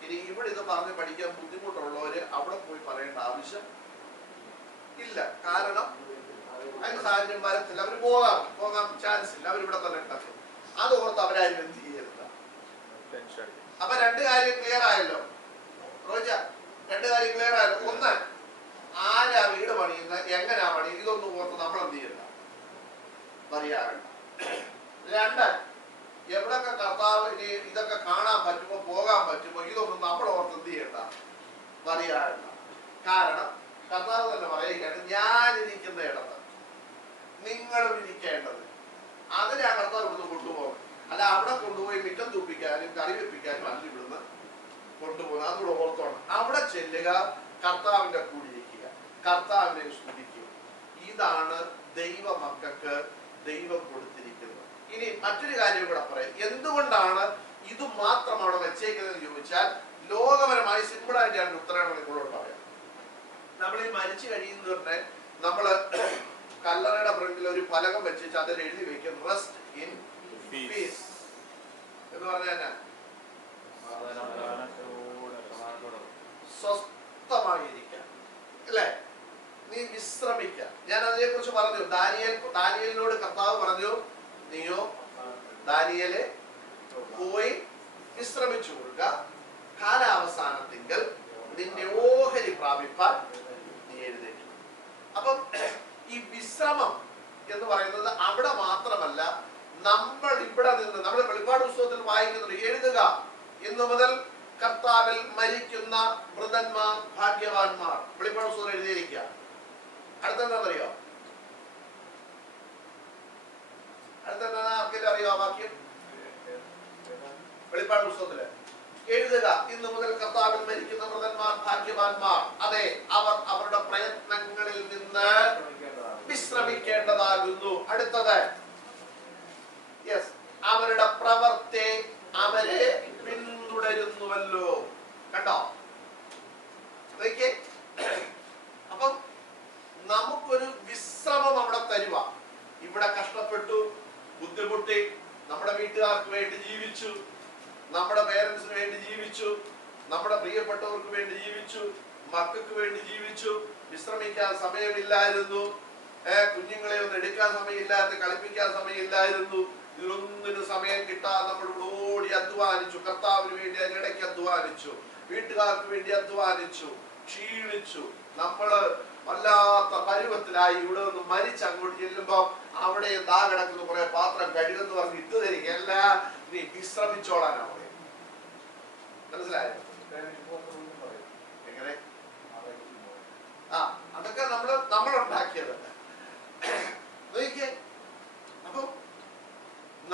ഇനി ഇവിടെ ഇത് പറഞ്ഞ് പഠിക്കാൻ ബുദ്ധിമുട്ടുള്ളവര് അവിടെ പോയി പറയേണ്ട ആവശ്യം ഇല്ല. കാരണം അതിന് സാഹചര്യം വരത്തില്ല. അവര് പോകാൻ ചാൻസ് ഇല്ല. അവരിവിടെ തന്നെ ഉണ്ടാക്കും. അത് ഓർത്ത് അവരാരും എന്ത് ചെയ്യരുത്. അപ്പൊ 2 കാര്യം ക്ലിയർ ആയല്ലോ. റോജ, 2 കാര്യം ക്ലിയർ ആയല്ലോ. ഒന്ന്, ആരാ വീട് പണിയുന്നത്, എങ്ങനെയാ പണിയുന്നത്, ഇതൊന്നും ഓർത്ത് നമ്മൾ എന്ത് ചെയ്യണ്ട, പറയാറുണ്ട്. 2, എവിടൊക്കെ കർത്താവിന് ഇതൊക്കെ കാണാൻ പറ്റുമോ, പോകാൻ പറ്റുമോ, ഇതൊന്നും നമ്മൾ ഓർത്ത് എന്ത് ചെയ്യണ്ട, പറയാറുണ്ട്. കാരണം കർത്താവ് തന്നെ പറയുകയാണ്, ഞാനിരിക്കുന്ന ഇടത്ത് നിങ്ങളും ഇരിക്കേണ്ടത്. അതിനാ കർത്താവ് ഇവിടുന്ന് കൊണ്ടുപോകും. അല്ല അവിടെ കൊണ്ടുപോയി മിറ്റം തൂപ്പിക്കാനും കറി വെപ്പിക്കാനും അല്ല ഇവിടുന്ന് കൊണ്ടുപോകുന്നത്. അതുകൂടെ ഓർത്തോണം. അവിടെ ചെല്ലുക, കർത്താവിന്റെ കൂടെ ഇരിക്കുക, കർത്താവിനെ സ്തുതിക്കുക. ഇതാണ് ദൈവ മക്കൾക്ക് ദൈവം കൊടുത്തിരിക്കുന്നത്. ഇനി മറ്റൊരു കാര്യം കൂടെ പറയാം. എന്തുകൊണ്ടാണ് ഇത് മാത്രം അവിടെ വെച്ചേക്കുന്നത് ചോദിച്ചാൽ, ലോകപരമായി സിമ്പിളായിട്ട് ഞാൻ ഉത്തരമാണ് നിങ്ങളോട് പറയാം. നമ്മൾ ഈ മരിച്ചു കഴിയുന്നവരുടെ നമ്മള് കല്ലറയുടെ ഫ്രണ്ടിൽ ഒരു ഫലകം വെച്ച് അതിൽ എഴുതി വെക്കും, റെസ്റ്റ് ഇൻ പീസ് എന്ന് പറഞ്ഞാൽ സ്വസ്ഥമായിരിക്കാം, അല്ലേ? നീ വിശ്രമിക്കാം. ഞാൻ അതിനെ കുറിച്ച് പറഞ്ഞു. ദാനിയേലിനോട് കർത്താവ് പറഞ്ഞു, നീയോ ദാനിയേലെ പോയി വിശ്രമിച്ചു കൊടുക്കുക, കാലാവസാനത്തിങ്കൽ നിന്റെ ഓഹരി പ്രാപിപ്പാൻ നീ എഴുന്നേറ്റു. അപ്പം ഈ വിശ്രമം എന്ന് പറയുന്നത് അവിടെ മാത്രമല്ല, നമ്മൾ ഇവിടെ നിന്ന് നമ്മൾ വെളിപ്പാട് പുസ്തകത്തിൽ വായിക്കുന്നുണ്ട്, എഴുതുക ഇന്നു മുതൽ കർത്താവിൽ മരിക്കുന്ന മൃതന്മാർ ഭാഗ്യവാന്മാർ. വെളിപ്പാട് പുസ്തകം എഴുതിയിരിക്കുക. അടുത്തെന്താണെന്നറിയോ? അടുത്തെന്താ ആർക്കെങ്കിലും അറിയോ വാക്യം? വെളിപ്പാട് പുസ്തകത്തില് എഴുതുക ഇന്നു മുതൽ കർത്താവിൽ മരിക്കുന്ന മൃതന്മാർ ഭാഗ്യവാന്മാർ, അതെ അവർ അവരുടെ പ്രയത്നങ്ങളിൽ നിന്ന് വിശ്രമിക്കേണ്ടതാകുന്നു. അടുത്തത്, യെസ്, അവരുടെ പ്രവൃത്തി അവരെ പിന്തുടരുന്നുവല്ലോ. കണ്ടോ? അപ്പം നമുക്കൊരു വിശ്രമം അവിടെ തരുക. ഇവിടെ കഷ്ടപ്പെട്ടു, ബുദ്ധിമുട്ടി, നമ്മുടെ വീട്ടുകാർക്ക് വേണ്ടി ജീവിച്ചു, നമ്മുടെ പേരൻസിന് വേണ്ടി ജീവിച്ചു, നമ്മുടെ പ്രിയപ്പെട്ടവർക്ക് വേണ്ടി ജീവിച്ചു, മക്കൾക്ക് വേണ്ടി ജീവിച്ചു. വിശ്രമിക്കാൻ സമയമില്ലായിരുന്നു, കുഞ്ഞുങ്ങളെ ഒന്ന് എടുക്കാൻ സമയമില്ലായിരുന്നു, കളിപ്പിക്കാൻ സമയമില്ലായിരുന്നു. ഇതിലൊന്നിനും സമയം കിട്ടാതെ നമ്മൾ ഓടി അധ്വാനിച്ചു, കർത്താവിന് വേണ്ടി അതിനിടയ്ക്ക് അധ്വാനിച്ചു, വീട്ടുകാർക്ക് വേണ്ടി അധ്വാനിച്ചു, ക്ഷീണിച്ചു. നമ്മള് വല്ലാത്ത പരുവത്തിലായി. ഇവിടെ നിന്ന് മരിച്ച് അങ്ങോട്ട് ചെല്ലുമ്പോ അവിടെ ദാ കിടക്കുന്ന കുറെ പാത്രം കഴുകുന്നു പറഞ്ഞ് ഇട്ട് തരിക. എല്ലാം നീ വിശ്രമിച്ചോളാനാ പറയും. മനസ്സിലായോ? എങ്ങനെ? അതൊക്കെ നമ്മൾ ഉണ്ടാക്കിയത്. അപ്പൊ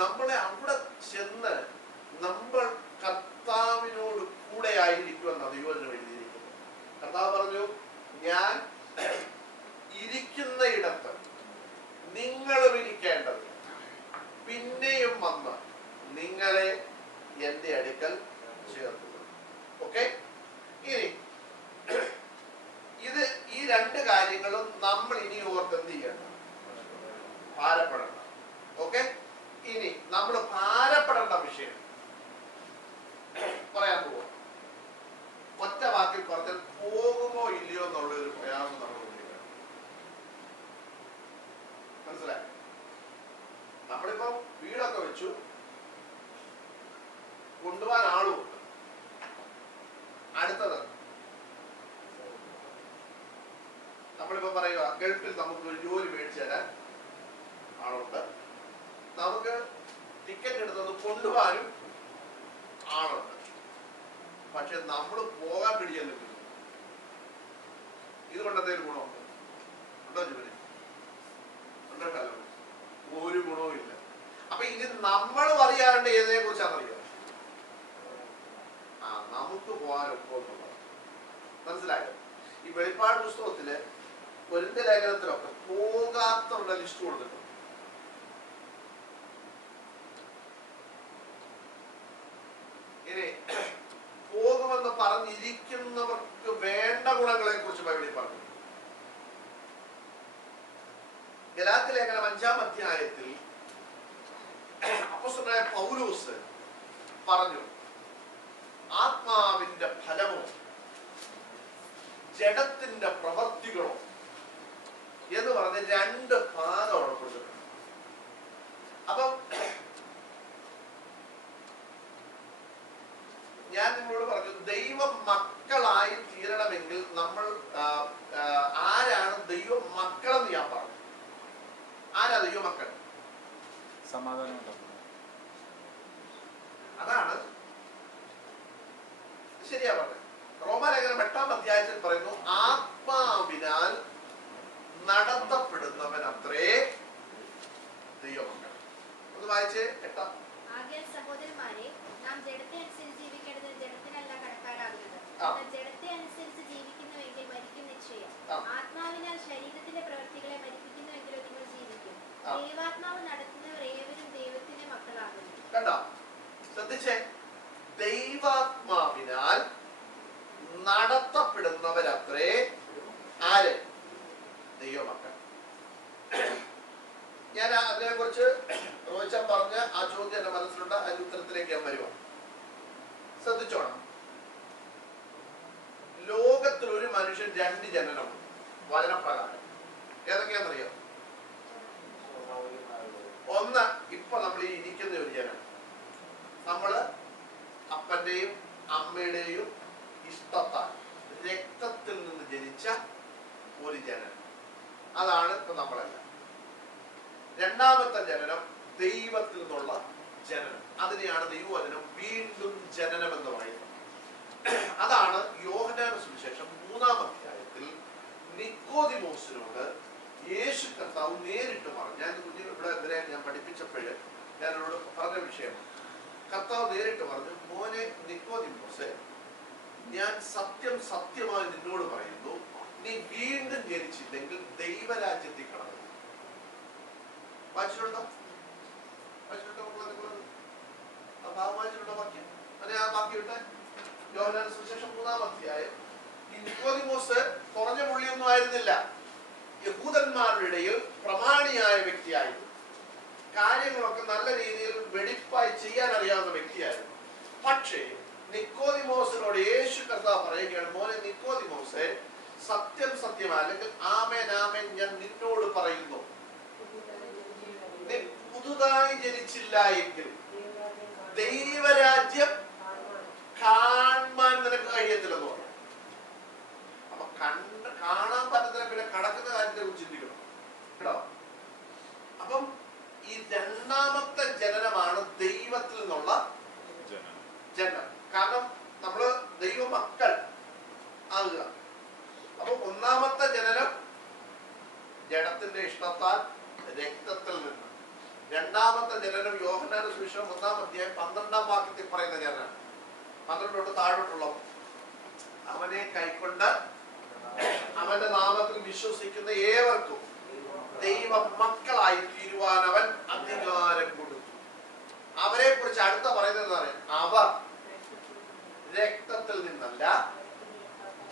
നമ്മളെ അവിടെ ചെന്ന് നമ്മൾ കർത്താവിനോട് കൂടെ ആയിരിക്കും. ഇരിക്കുമെന്നാണ് ദൈവവചനം എഴുതിയിരിക്കുന്നത്. കർത്താവ് പറഞ്ഞു, ഞാൻ ഇരിക്കുന്ന ഇടത്ത് നിങ്ങളും ഇരിക്കേണ്ടത്, പിന്നെയും വന്ന് നിങ്ങളെ എന്റെ അടുക്കൽ ചേർക്കുക. ഓക്കെ, ഇനി ഈ രണ്ട് കാര്യങ്ങളും നമ്മൾ ഇനി ഓർത്ത് എന്ത് ചെയ്യണ്ട, ഭാരപ്പെടണ്ട. ഓക്കെ, ഇനി നമ്മൾ ഭാരപ്പെടേണ്ട വിഷയം പറയാൻ പോവാ. ഒറ്റ വാക്കിൽ പറഞ്ഞാൽ പോകുമോ ഇല്ലയോ എന്നുള്ള ഒരു പ്രയാസം നമ്മൾ കൊണ്ടിരിക്കണം. മനസ്സിലായി? നമ്മളിപ്പോ വീടൊക്കെ വെച്ചു, കൊണ്ടുപോകാൻ ആളുമുണ്ട്. അടുത്തത് നമ്മളിപ്പോ പറയുക, ഗൾഫിൽ നമുക്ക് ഒരു ജോലി മേടിച്ചു തരാൻ ആളുണ്ട്, നമുക്ക് ടിക്കറ്റ് എടുത്തത് കൊണ്ടുപോകാനും ആളുണ്ട്. പക്ഷെ നമ്മൾ പോകാൻ പിടിക്കാൻ നിൽക്കുന്നു. ഇതുകൊണ്ട് എന്തെങ്കിലും ഗുണമുണ്ടോ? ഉണ്ടോ ജോലി? ഉണ്ടോ? ഒരു ഗുണവും ഇല്ല. അപ്പൊ ഇനി നമ്മൾ പറയാണ്ട് ഏതിനെ കുറിച്ചാണെന്നറിയോ? നമുക്ക് പോകാൻ ഒപ്പമെന്നുള്ളത്. മനസ്സിലായോ? ഈ വെളിപ്പാട് പുസ്തകത്തില് കൊരിന്ത്യ ലേഖനത്തിലൊക്കെ പോകാത്തവരുടെ ലിസ്റ്റ് കൊടുത്തിട്ടുണ്ട്. ഇനി പോകുമെന്ന് പറഞ്ഞിരിക്കുന്നവർക്ക് വേണ്ട ഗുണങ്ങളെ കുറിച്ച് ബൈബിളിൽ പറഞ്ഞു. ഗലാത്യ ലേഖനം 5-ാം അധ്യായത്തിൽ അപ്പോസ്തലനായ പൗലോസ് പറഞ്ഞു, ആത്മാവിന്റെ ഫലമോ ജഡത്തിന്റെ പ്രവൃത്തികളോ എന്ന് പറഞ്ഞ് രണ്ട് ഭാഗം അവിടെ കൊടുത്തിട്ടുണ്ട്. അപ്പം ഞാൻ നിങ്ങളോട് പറഞ്ഞു, ദൈവ മക്കളായി തീരണമെങ്കിൽ നമ്മൾ ആരാണ് ദൈവ മക്കളെന്ന് ഞാൻ പറഞ്ഞു. ആരാ ദൈവ മക്കൾ? സമാധാനം. അതാണ് ശരിയാ പറഞ്ഞത്. റോമാലേഖനം 8-ാം അധ്യായത്തിൽ പറയുന്നു, ആത്മാവിനാൽ നടത്തപ്പെടുന്നവൻ അത്രേ ദൈവമക്കൾ. ഒന്ന് വായിച്ചേ. 8-ാം. ആകയാൽ സഹോദരന്മാരെ, നാം ജഡത്തെ അനുസരിച്ച് ജീവിക്കേണ്ടത് ജഡത്തിനല്ല കടക്കാരാകുന്നത്. ജഡത്തെ അനുസരിച്ച് ജീവിക്കുന്നുവെങ്കിൽ മരിക്കും നിശ്ചയം. ആത്മാവിനാൽ ശരീരത്തിന്റെ പ്രവൃത്തികളെ മരിപ്പിക്കുന്നുവെങ്കിലോ നിങ്ങൾ ജീവിക്കും. ദൈവാത്മാവ് നടത്തുന്നവർ ഏവരും ദൈവത്തിന്റെ മക്കളാകുന്നു. കണ്ടോ? ശ്രദ്ധിച്ചേ. ദൈവാത്മാവിനാൽ നടത്തപ്പെടുന്നവരത്രേ ആര്? ദൈവമക്കൾ. ഞാൻ അതിനെ കുറിച്ച് റോയിച്ച പറഞ്ഞ ആ ചോദ്യം എന്റെ മനസ്സിലുണ്ട്. അതിന്റെ ഉത്തരത്തിലേക്ക് ഞാൻ വരുവാ. ശ്രദ്ധിച്ചോണം. ലോകത്തിൽ ഒരു മനുഷ്യൻ 2 ജനനമുണ്ട് വചനപ്രകാരം. ഏതൊക്കെയാണെന്നറിയോ? ഒന്ന്, ഇപ്പൊ നമ്മൾ ഈ ഇരിക്കുന്ന ഒരു ജനനം, നമ്മള് അപ്പന്റെയും അമ്മയുടെയും ഇഷ്ടത്താൽ രക്തത്തിൽ നിന്ന് ജനിച്ച ഒരു ജനനം. അതാണ് ഇപ്പൊ നമ്മളെല്ലാം. രണ്ടാമത്തെ ജനനം ദൈവത്തിൽ നിന്നുള്ള ജനനം. അതിനെയാണ് ദൈവവചനം വീണ്ടും ജനനം എന്ന് പറയുന്നത്. അതാണ് യോഹന്നാന്റെ സുവിശേഷം 3-ാം അധ്യായത്തിൽ നിക്കോദിമോസിനോട് യേശു കർത്താവ് നേരിട്ട് പറഞ്ഞു. ഞാൻ കുഞ്ഞിന് ഇവിടെ ഇവരെ ഞാൻ പഠിപ്പിച്ചപ്പോഴ് ഞാനോട് പറഞ്ഞ വിഷയമാണ്. കർത്താവ് നേരിട്ട് പറഞ്ഞു, മോനെ നിക്കോദിമോസേ, ഞാൻ സത്യം സത്യമായി നിന്നോട് പറയുന്നു, നീ വീണ്ടും ജനിച്ചില്ലെങ്കിൽ ദൈവരാജ്യത്തിൽ കടന്നു. വായിച്ചിട്ടുണ്ടോ? ആ ഭാഗം വായിച്ചിട്ടുണ്ടോ? വാക്യം അതെ, ആ വാക്യം ഇട്ടെ. യോഹന്നാന്റെ സുവിശേഷം 3-ാം അധ്യായം. ഈ നിക്കോദിമോസ് കുറഞ്ഞ പുള്ളിയൊന്നും ആയിരുന്നില്ല. യഹൂദന്മാരുടെ ഇടയിൽ പ്രമാണിയായ വ്യക്തിയായിരുന്നു. കാര്യങ്ങളൊക്കെ നല്ല രീതിയിൽ വെടിപ്പായി ചെയ്യാൻ അറിയാവുന്ന വ്യക്തിയായിരുന്നു. പക്ഷേ നിക്കോദിമോസിനോട് യേശു കർത്താവ് പറയുകയാണ്, മോനെ നിക്കോദിമോസേ, സത്യം സത്യമാണ്, അല്ലെങ്കിൽ ആമേൻ ആമേൻ ഞാൻ നിന്നോട് പറയുന്നു, നീ പുതുതായി ജനിച്ചില്ല എങ്കിൽ ദൈവരാജ്യം കാണാൻ നിനക്ക് കഴിയത്തില്ലെന്ന് പറഞ്ഞു. അപ്പൊ കാണാൻ പറ്റത്തില്ല, പിന്നെ കടക്കുന്ന കാര്യത്തെ കുറിച്ച് ചിന്തിക്കണം കേട്ടോ. അപ്പം ഈ രണ്ടാമത്തെ ജനനമാണ് ദൈവത്തിൽ നിന്നുള്ള ജനനം. കാരണം നമ്മള് ദൈവ മക്കൾ ആകുക. അപ്പൊ ഒന്നാമത്തെ ജനനം ജഡത്തിന്റെ ഇഷ്ടത്താൽ രക്തത്തിൽ നിന്ന്. രണ്ടാമത്തെ ജനനം യോഹന്നാന്റെ സുവിശേഷം 1-ാം അധ്യായം 12-ാം വാക്യത്തിൽ പറയുന്ന ജനനം. 12 തൊട്ട് താഴോട്ടുള്ള വിശ്വസിക്കുന്ന ഏവർക്കും ദൈവ മക്കളായി തീരുവാൻ അവൻ അധികാരം കൊടുത്തു. അവരെ കുറിച്ച് അടുത്ത പറയുന്നത് അവർ രക്തത്തിൽ നിന്നല്ല,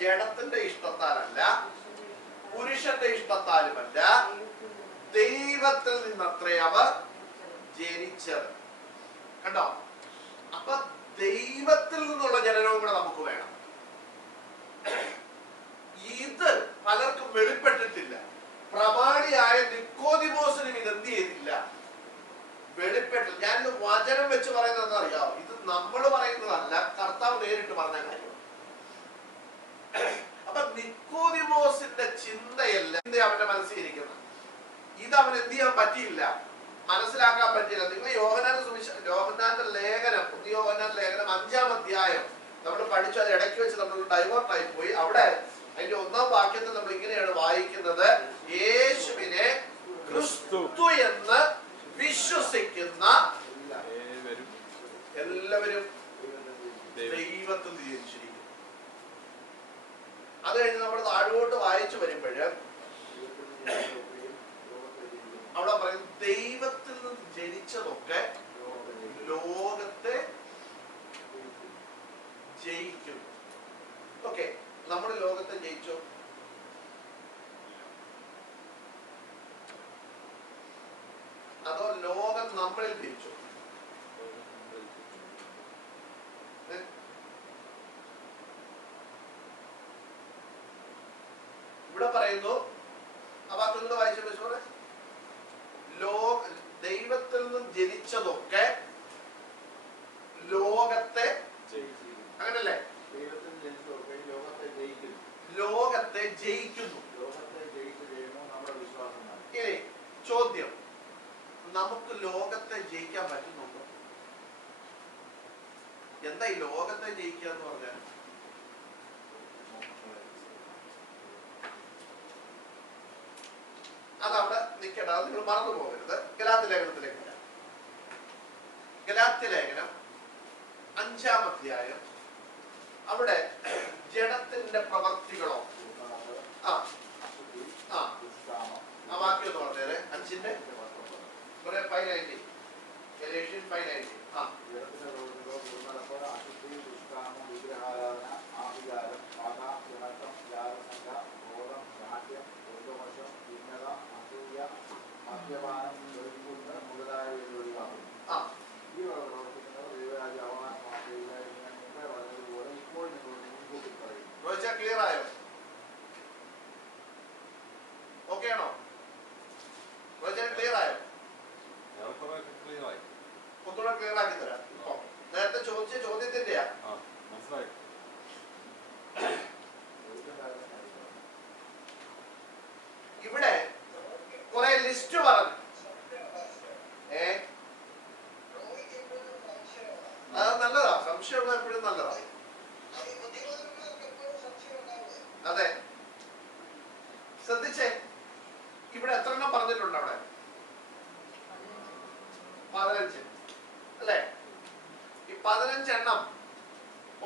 ജഡത്തിന്റെ ഇഷ്ടത്താലല്ല, പുരുഷന്റെ ഇഷ്ടത്താലുമല്ല, ദൈവത്തിൽ നിന്നത്രേ അവർ ജനിച്ചത്. കണ്ടോ? അപ്പൊ ദൈവത്തിൽ നിന്നുള്ള ജനനവും കൂടെ നമുക്ക് വേണം. ഇത് പലർക്കും വെളിപ്പെട്ടിട്ടില്ല. പ്രമാണിയായ നിക്കോദിമോസിനും ഇത് എന്ത് ചെയ്തില്ല, വെളിപ്പെട്ടില്ല. ഞാനിത് വചനം വെച്ച് പറയുന്നത് അറിയാമോ? ഇത് നമ്മൾ പറയുന്നതല്ല, കർത്താവ് നേരിട്ട് പറഞ്ഞ കാര്യം. അപ്പൊ നിക്കോദിമോസിന്റെ ചിന്തയല്ല അവന്റെ മനസ്സിൽ ഇരിക്കുന്നത്. ഇത് അവന് എന്ത് ചെയ്യാൻ പറ്റിയില്ല, മനസ്സിലാക്കാൻ പറ്റിയില്ല. നിങ്ങൾ യോഹന്നാന്റെ ലേഖനം, യോഹന്നാന്റെ ലേഖനം 5-ാം അധ്യായം നമ്മൾ പഠിച്ചു. അത് ഇടയ്ക്ക് വെച്ച് നമ്മൾ ഡൈവേർട്ടായി പോയി. അവിടെ അതിന്റെ 1-ാം വാക്യത്തിൽ നമ്മൾ ഇങ്ങനെയാണ് വായിക്കുന്നത്: യേശുവിനെ ക്രിസ്തു എന്ന് വിശ്വസിക്കുന്ന എല്ലാവരും ദൈവത്തിൽ ജനിച്ചിരിക്കുന്നു. അത് കഴിഞ്ഞ് നമ്മൾ താഴോട്ട് വായിച്ചു വരുമ്പോഴ് അവിടെ പറയും ദൈവത്തിൽ നിന്ന് ജനിച്ചതൊക്കെ ലോകത്തെ ജയിക്കുന്നു. ഓക്കെ, നമ്മൾ ലോകത്തെ ജയിച്ചോ? അതോ ലോകം നമ്മളിൽ ജയിച്ചോ? ഇവിടെ പറയുന്നു, ആ വാക്കുകൾ വായിച്ച ദൈവത്തിൽ നിന്നും ജനിച്ചതൊക്കെ ലോകത്തെ, അങ്ങനല്ലേ? ലോകത്തെ ജയിക്കുന്നു. ഇനി ചോദ്യം, നമുക്ക് ലോകത്തെ ജയിക്കാൻ പറ്റുന്നുണ്ടോ? എന്താ ഈ ലോകത്തെ ജയിക്കുക എന്ന് പറഞ്ഞാൽ? അതവിടെ നിൽക്കട്ടെ, അത് നിങ്ങൾ മറന്നു പോകരുത്. ഗലാത്യ ലേഖനത്തിലേക്ക് വരാം. ഗലാത്യ ലേഖനം 5-ാം അധ്യായം. അവിടെ ജഡത്തിന്റെ പ്രവർത്തികളോ, ആ വാക്യം എന്ന് പറഞ്ഞേരെ 5-ന്റെ 5:19, ഗലേഷ്യൻ 5:19. ക്ലിയർ ആയോ? ഓക്കെ ആണോ? ക്ലിയർ ആയോ? ഒന്നുകൂടെ ക്ലിയർ ആക്കി തരാം. നേരത്തെ ചോദിച്ച ചോദ്യത്തിന്റെയാ. ഇവിടെ കുറെ ലിസ്റ്റ് പറഞ്ഞു. അത് നല്ലതാ, സംശയം എപ്പോഴും നല്ലതാ. അതെ, ശ്രദ്ധിച്ചേ, ഇവിടെ എത്ര എണ്ണം പറഞ്ഞിട്ടുണ്ട്? അവിടെ 15 അല്ലേ? ഈ 15 എണ്ണം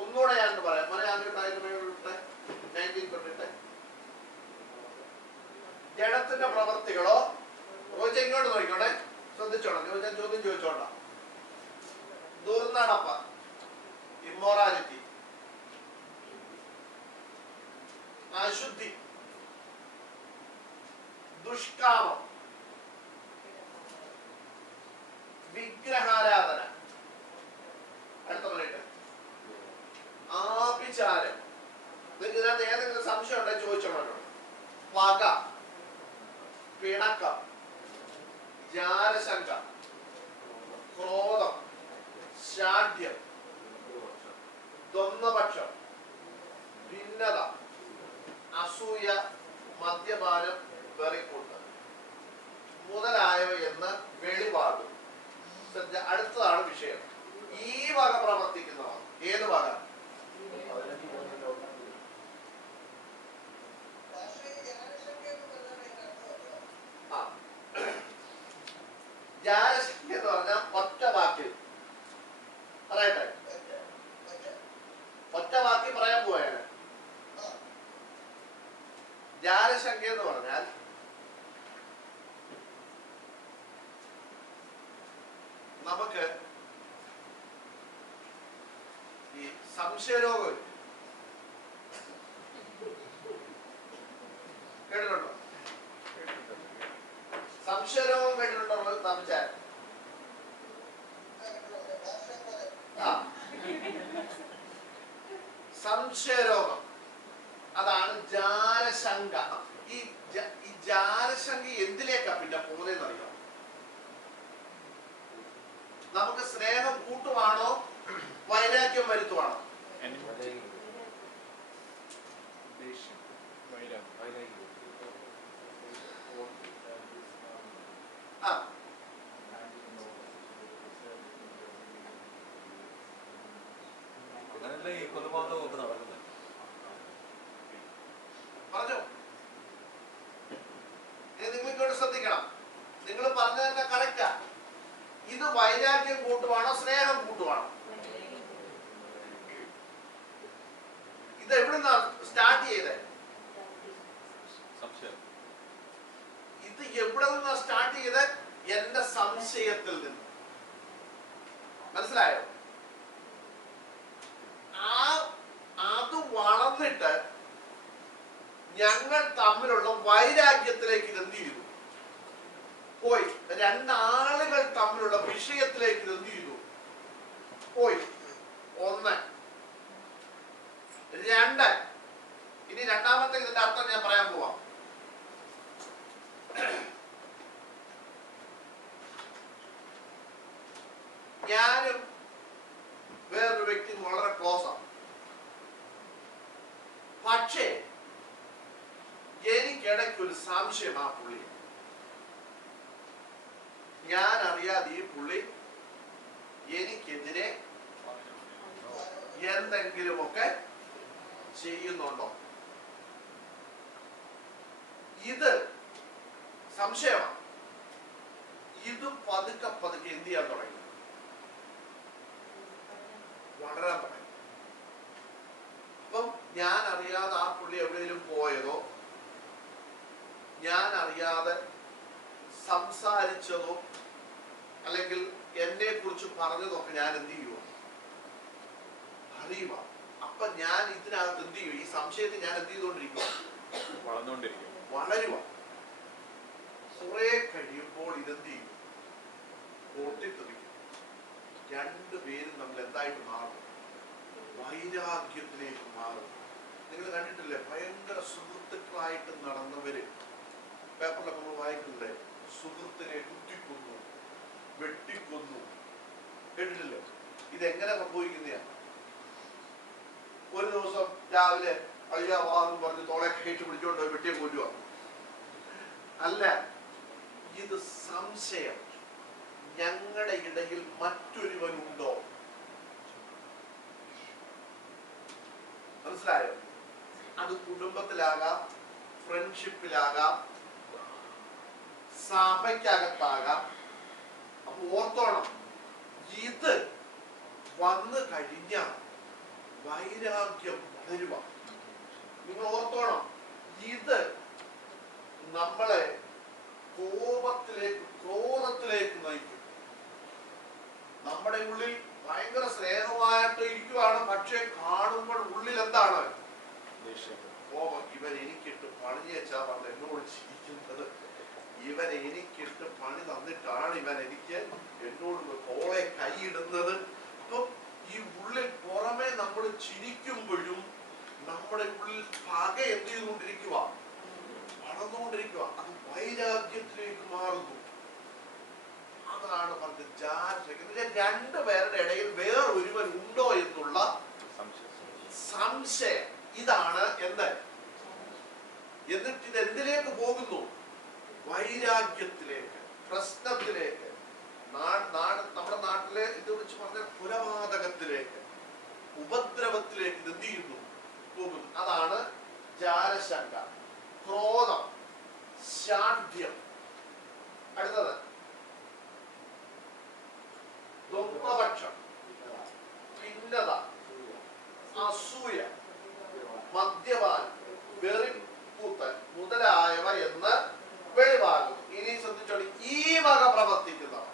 ഒന്നുകൂടെ ഞാൻ പറയാം. ജഡത്തിന്റെ പ്രവർത്തികളോ, ഇങ്ങോട്ട് നോക്കിക്കോട്ടെ, ശ്രദ്ധിച്ചോണം. ചോദിച്ചാൽ ചോദ്യം ചോദിച്ചോണ്ട. ദുർനടപ്പ, ഇമ്മോറാലിറ്റി, അശുദ്ധി, ദുഷ്കാമം, വിഗ്രഹാരാധന, അടുത്ത പറയട്ടെ, ആഭിചാരം. നിങ്ങൾക്ക് ഇതിനകത്ത് ഏതെങ്കിലും സംശയം ഉണ്ടെങ്കിൽ ചോദിച്ചോളൂ. പക, പിണക്കം, ജാരശങ്ക, ക്രോധം, ശാഠ്യം, ദ്വന്ദ്വപക്ഷം, ഭിന്നത, അസൂയ, മദ്യപാനം, വെറിക്കൂട്ട് മുതലായവ എന്ന് വെളിവാകും. അടുത്തതാണ് വിഷയം. ഈ വക പ്രവർത്തിക്കുന്നവർ ഏത് വക? ജാരശക്തി എന്ന് പറഞ്ഞാൽ ഒറ്റ വാക്കിൽ പറയട്ടെ, ഒറ്റ വാക്കിൽ പറയാൻ പോവുകയാണ്. ജാരശങ്ക എന്ന് പറഞ്ഞാൽ നമുക്ക് ഈ സംശയരോഗം കേട്ടിട്ടുണ്ടോ? സംശയരോഗം കേട്ടിട്ടുണ്ടോ? സംശയം സംശയരോഗം അതാണ് ജാരശങ്ക. ഈ ജാരശങ്ക എന്തിലേക്കാ പിന്നെ പോകുന്നതെന്ന് അറിയാം? നമുക്ക് സ്നേഹം കൂട്ടുവാണോ വൈരാഗ്യം വരുത്തുവാണോ? അങ്ങനല്ലേ ഈ കൊലപാതകമൊക്കെ നടക്കുന്നത്? പറഞ്ഞോ, നിങ്ങളിങ്ങോട്ട് ശ്രദ്ധിക്കണം. നിങ്ങൾ പറഞ്ഞത് തന്നെ കറക്റ്റാ. ഇത് വൈരാഗ്യം കൂട്ടുവാണോ സ്നേഹം കൂട്ടുവാണോ? ഇത് എവിടുന്നാ സ്റ്റാർട്ട് ചെയ്തേ? സംശയം. ഇത് എവിടെ നിന്നാ സ്റ്റാർട്ട് ചെയ്തേ? എന്റെ സംശയത്തിൽ നിന്ന്. മനസ്സിലായോ? അത് വളർന്നിട്ട് ഞങ്ങൾ തമ്മിലുള്ള വൈരാഗ്യത്തിലേക്ക് ഇത് എന്ത് ചെയ്തു? പോയി. രണ്ടാളുകൾ തമ്മിലുള്ള വിഷയത്തിലേക്ക് ഇത് എന്ത് ചെയ്തു? പോയി. ഒന്ന്. രണ്ട്. ഇനി രണ്ടാമത്തെ ഇതിന്റെ അർത്ഥം ഞാൻ പറയാൻ പോവാം. ഞാനും വേറൊരു വ്യക്തി വളരെ ക്ലോസ് ആണ്. പക്ഷേ എനിക്കിടയ്ക്കൊരു സംശയം ആ പുള്ളി. ഞാൻ അറിയാതെ ഈ പുള്ളി എനിക്കെതിരെ എന്തെങ്കിലുമൊക്കെ ചെയ്യുന്നുണ്ടോ? ഇത് സംശയമാണ്. ഇത് പതുക്കെ പതുക്കെ എന്ത് ചെയ്യാൻ തുടങ്ങി? വളരാൻ തുടങ്ങി. അപ്പം ഞാൻ അറിയാതെ ആ പുള്ളി എവിടെയെങ്കിലും പോയതോ ഞാൻ അറിയാതെ സംസാരിച്ചതോ അല്ലെങ്കിൽ എന്നെ കുറിച്ച് പറഞ്ഞതൊക്കെ ഞാൻ എന്ത് ചെയ്യുക? അറിയുക. അപ്പൊ ഞാൻ ഇതിനകത്ത് എന്ത് ചെയ്യും? ഈ സംശയത്തിൽ ഞാൻ എന്ത് ചെയ്തുകൊണ്ടിരിക്കുക? വളരുക. കുറെ കഴിയുമ്പോൾ ഇതെന്ത് ചെയ്യും? പൊട്ടിത്തെറിക്കും. രണ്ടുപേരും നമ്മൾ എന്തായിട്ട് മാറും? വൈരാഗ്യത്തിലേക്ക് മാറും. നിങ്ങൾ കണ്ടിട്ടില്ലേ? ഭയങ്കര സുഹൃത്തുക്കളായിട്ട് നടന്നവര് പേപ്പറിലൊക്കെ നമ്മൾ വായിക്കുന്നില്ലേ? സുഹൃത്തിനെ കുത്തിക്കൊന്നു, വെട്ടിക്കൊന്നു. കേട്ടിട്ടില്ലേ? ഇതെങ്ങനെ സംഭവിക്കുന്നതാണ്? ഒരു ദിവസം രാവിലെ അയ്യാ വാന്ന് പറഞ്ഞ് തോളെ കയറ്റി പിടിച്ചോണ്ട് വെട്ടിയെ കൊല്ലുക അല്ല. ഇത് സംശയം. ഞങ്ങളുടെ ഇടയിൽ മറ്റൊരുവനുണ്ടോ? മനസ്സിലായോ? അത് കുടുംബത്തിലാകാം, ഫ്രണ്ട്ഷിപ്പിലാകാം, സഭയ്ക്കകത്താകാം. അപ്പൊ ഓർത്തോണം, ഇത് വന്നു കഴിഞ്ഞാൽ വൈരാഗ്യം വളരുക. നിങ്ങൾ ഓർത്തോണം, ഇത് നമ്മളെ കോപത്തിലേക്ക്, ക്രോധത്തിലേക്ക് നയിക്കും. നമ്മുടെ ഉള്ളിൽ ഭയങ്കര സ്നേഹമായിട്ട് ഇരിക്കുവാണ്, പക്ഷെ കാണുമ്പോൾ ഉള്ളിൽ എന്താണ്? കോപം. ഇവൻ എനിക്കിട്ട് പണി വെച്ചാ പറഞ്ഞ എന്നോട് ചിരിക്കുന്നത്, ഇവൻ എനിക്കിട്ട് പണി തന്നിട്ടാണ് ഇവൻ എനിക്ക് എന്നോട് തോളെ കൈയിടുന്നത്. അപ്പം ഈ ഉള്ളിൽ പുറമെ നമ്മൾ ചിരിക്കുമ്പോഴും നമ്മുടെ ഉള്ളിൽ പക എന്ത് ചെയ്തുകൊണ്ടിരിക്കുക? വളർന്നുകൊണ്ടിരിക്കുക. അത് വൈരാഗ്യത്തിലേക്ക് മാറുന്നു. അതാണ് പറഞ്ഞത് ജാരശങ്ക. രണ്ടുപേരുടെ ഇടയിൽ വേറൊരുവൻ ഉണ്ടോ എന്നുള്ള സംശയം. ഇതാണ് എന്ത്? എന്നിട്ട് ഇത് എന്തിലേക്ക് പോകുന്നു? വൈരാഗ്യത്തിലേക്ക്, പ്രശ്നത്തിലേക്ക്, നമ്മുടെ നാട്ടിലെ ഇത് വെച്ച് പറഞ്ഞ കൊലപാതകത്തിലേക്ക്, ഉപദ്രവത്തിലേക്ക് ഇത് എന്ത് ചെയ്യുന്നു? പോകുന്നു. അതാണ് ജാരശങ്ക. ക്രോധം, ശാഠ്യം. അടുത്തത് ദുഃഖപക്ഷം, ഭിന്നത, അസൂയ, മദ്യപാനം, വെറിപ്പൂത്തൽ, മുതലായവ എന്ന് വെളിവാകുന്നു. ഇനി ശ്രദ്ധിച്ചോളി, ഈ വക പ്രവർത്തിക്കുന്നവർ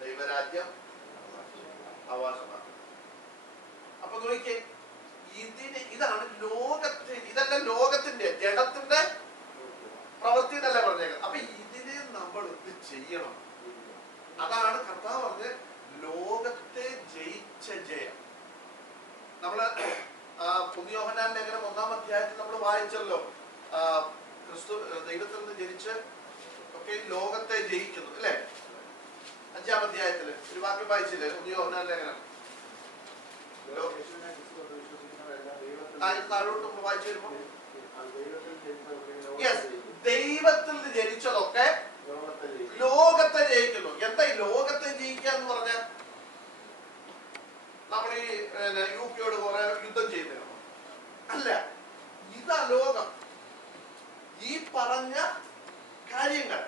ദൈവരാജ്യം അവകാശമാക്കുന്നു. അപ്പൊ നോക്കിയേ, ഇതാണ് ലോകത്തെ, ഇതല്ല ലോകത്തിന്റെ ജഡത്തിന്റെ പ്രവൃത്തി എന്നല്ല പറഞ്ഞേക്കുന്നത്. അപ്പൊ ഇതിനെ നമ്മൾ എന്ത് ചെയ്യണം? അതാണ് കർത്താവ് പറഞ്ഞ ലോകത്തെ ജയിച്ച ജയം. നമ്മള് യോഹന്നാൻ ലേഖനം 1-ാം അധ്യായത്തിൽ നമ്മൾ വായിച്ചല്ലോ, ക്രിസ്തു ദൈവത്തിൽ നിന്ന് ജനിച്ച് ഒക്കെ ലോകത്തെ ജയിക്കുന്നു അല്ലെ? 5-ാം അധ്യായത്തില് ഒരു വാക്യം വായിച്ചില്ലേ? യോഹന്നാൻ ലേഖനം താഴോട്ട് നമ്മൾ വായിച്ചു വരുമ്പോ, ദൈവത്തിൽ നിന്ന് ജനിച്ചതൊക്കെ ലോകത്തെ ജയിക്കുന്നു. എന്താ ഈ ലോകത്തെ ജയിക്കുക എന്ന് പറഞ്ഞാൽ? നമ്മൾ ഈ യുകെയോട് കുറെ യുദ്ധം ചെയ്യുന്നതാണോ? അല്ല, ഇതാ ലോകം. ഈ പറഞ്ഞ കാര്യങ്ങൾ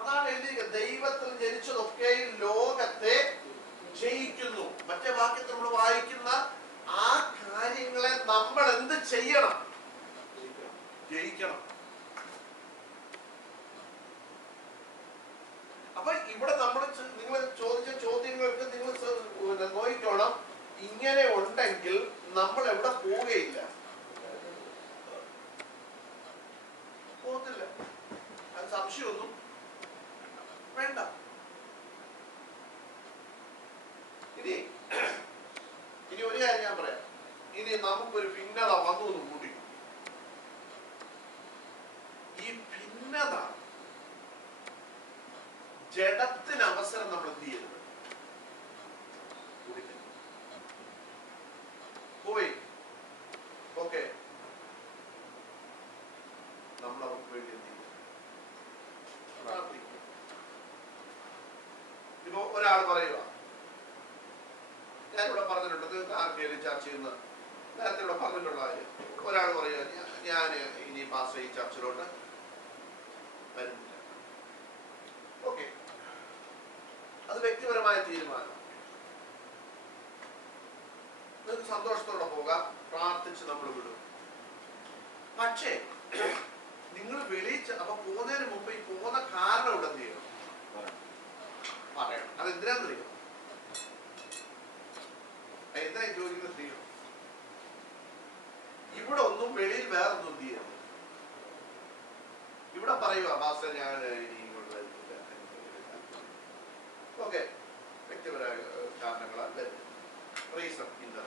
അതാണ് എഴുതിയിരിക്കുന്നത്. ദൈവത്തിൽ ജനിച്ചതൊക്കെ ലോകത്തെ ജയിക്കുന്നു. മറ്റേ വാക്യത്തിൽ നമ്മൾ വായിക്കുന്ന ആ കാര്യങ്ങളെ നമ്മൾ എന്ത് ചെയ്യണം? ജയിക്കണം. അപ്പൊ ഇവിടെ നമ്മൾ നിങ്ങൾ ചോദിച്ച ചോദ്യങ്ങൾക്ക് നിങ്ങൾ നോക്കിക്കോണം. ഇങ്ങനെ ഉണ്ടെങ്കിൽ നമ്മൾ എവിടെ പോവുകയില്ല, പോകത്തില്ല. അത് സംശയമൊന്നും വേണ്ട. ഇനി ഒരു കാര്യം ഞാൻ പറയാം. ഇനി നമുക്കൊരു ഭിന്നത വന്നു എന്ന് കൂടി, ഈ ഭിന്നത ജഡത്തിന് അവസരം നമ്മൾ എന്ത് ചെയ്യരുത്? പോയി ഓക്കെ, നമ്മൾ അവർക്ക് വേണ്ടി എന്ത് ചെയ്യും? പ്രാർത്ഥിക്കും. ഇപ്പൊ ഒരാൾ പറയുക, ഞാനിവിടെ പറഞ്ഞിട്ടുണ്ട്, നിങ്ങൾക്ക് ആർക്കെങ്കിലും ചർച്ച ചെയ്യുന്ന നേരത്തെ ഇവിടെ പറഞ്ഞിട്ടുള്ള കാര്യം. ഒരാൾ പറയുക, ഞാൻ ഇനി പാസ്റ്റർ ഈ ചർച്ചിലോട്ട് വരുന്നില്ല. ഓക്കെ, അത് വ്യക്തിപരമായ തീരുമാനം. നിങ്ങൾക്ക് സന്തോഷത്തോടെ പോകാം, പ്രാർത്ഥിച്ച് നമ്മൾ വിടും. പക്ഷേ നിങ്ങൾ വെളിയിച്ച് അപ്പൊ പോകുന്നതിന് മുമ്പ് ഈ പോകുന്ന കാരണം ഇവിടെ എന്ത് ചെയ്യണം? പറയണം. അതെന്തിനാന്ന് അറിയണം? എന്തിനാ ചോദിക്കുന്നത്? ചെയ്യണം. ഇവിടെ ഒന്നും വെളിയിൽ വേറൊന്നും എന്ത് ചെയ്യണം? ഇവിടെ പറയുക, പാസ്റ്റർ ഞാൻ ഇനി ഇങ്ങോട്ട് വരുന്നില്ല. ഓക്കെ, വ്യക്തിപരമായ കാരണങ്ങളാൽ വരുന്നത്. റീസൺ ഇന്ന.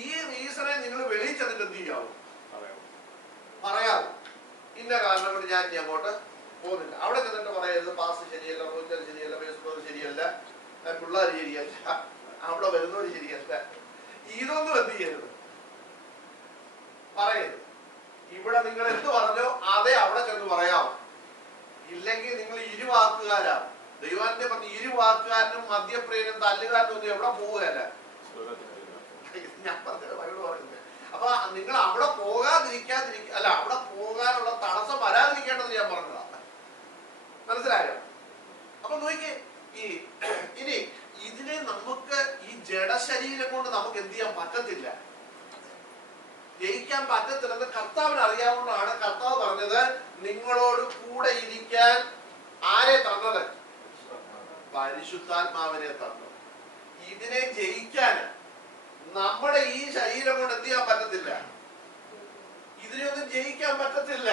ഈ റീസണെ നിങ്ങൾ വെളിയിൽ ചെന്നിട്ട് എന്ത് ചെയ്യാവും? പറയാവും. ഇന്ന കാരണം കൊണ്ട് ഞാൻ ഇനി അങ്ങോട്ട് പോകുന്നില്ല. അവിടെ ചെന്നിട്ട് പറയരുത്, പാസ്റ്റർ ശരിയല്ല, റോജർ ശരിയല്ല, ഫേസ്ബുക്ക് ശരിയല്ല, പിള്ളേർ ശരിയല്ല, അവിടെ വരുന്നവർ ശരിയല്ല. ഇതൊന്നും എന്ത് ചെയ്യരുത്, പറയരുത്. ഇവിടെ നിങ്ങൾ എന്ത് പറഞ്ഞോ അതേ അവിടെ ചെന്ന് പറയാവും. ഇല്ലെങ്കിൽ നിങ്ങൾ ഇരുവാക്കുകാരാവും. ദൈവാന്റെ പറഞ്ഞ ഇരുവാക്കുകാരനും മദ്യപ്രിയനും തല്ലുകാരനും ഒന്നും എവിടെ പോവുകയല്ല. ഞാൻ പറഞ്ഞത് ബൈബിൾ പറയുന്നത്. അപ്പൊ നിങ്ങൾ അവിടെ പോകാതിരിക്കാതിരിക്കുക, അല്ല അവിടെ പോകാനുള്ള തടസ്സം വരാതിരിക്കേണ്ടത് ഞാൻ പറഞ്ഞതാണ്. മനസ്സിലായോ? അപ്പൊ നോക്കിയേ, ഇനി ഇതിനെ നമുക്ക് ഈ ജഡശരീരം കൊണ്ട് നമുക്ക് എന്ത് ചെയ്യാൻ പറ്റത്തില്ല, ജയിക്കാൻ പറ്റത്തില്ലെന്ന് കർത്താവിന് അറിയാവുന്നതാണ് കർത്താവ് പറഞ്ഞത് നിങ്ങളോട് കൂടെ ഇരിക്കാൻ ആരെ തന്നത്? പരിശുദ്ധാത്മാവിനെ തന്നു. ഇതിനെ ജയിക്കാൻ നമ്മുടെ ഈ ശരീരം കൊണ്ട് എന്ത് ചെയ്യാൻ പറ്റത്തില്ല, ഇതിനെയൊന്നും ജയിക്കാൻ പറ്റത്തില്ല.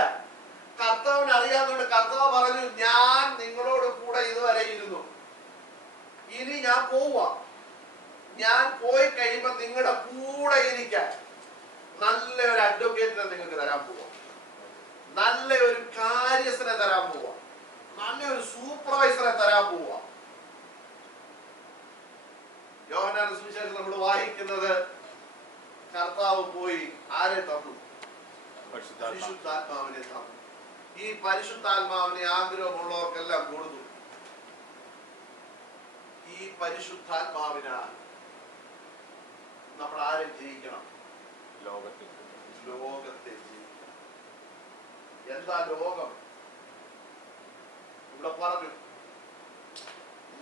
കർത്താവിന് അറിയാവുന്നതുകൊണ്ട് കർത്താവ് പറഞ്ഞു, ഞാൻ നിങ്ങളോട് കൂടെ ഇതുവരെ ഇരുന്നു, ഇനി ഞാൻ പോവാ. ഞാൻ പോയി കഴിയുമ്പോ നിങ്ങളുടെ കൂടെ ഇരിക്കാൻ നല്ലൊരു അഡ്വക്കേറ്റിനെ നിങ്ങൾക്ക് തരാൻ പോവാ, നല്ലൊരു കാര്യസ്ഥനെ തരാൻ പോവാ, നല്ലൊരു സൂപ്പർവൈസറെ തരാൻ പോവാ. യോഹന്നാൻ സുവിശേഷം നമ്മൾ വായിക്കുന്നത് കർത്താവ് പോയി ആരെ തന്നു? പരിശുദ്ധാത്മാവിനെ തന്നു. ഈ പരിശുദ്ധാത്മാവിനെ ആഗ്രഹമുള്ളവർക്കെല്ലാം കൊടുത്തു. ഈ പരിശുദ്ധാത്മാവിനാൽ നമ്മൾ ആരെ ജയിക്കണം? ലോകത്തെ ജയിക്കണം. എന്താ ലോകം? ഇവിടെ പറഞ്ഞു,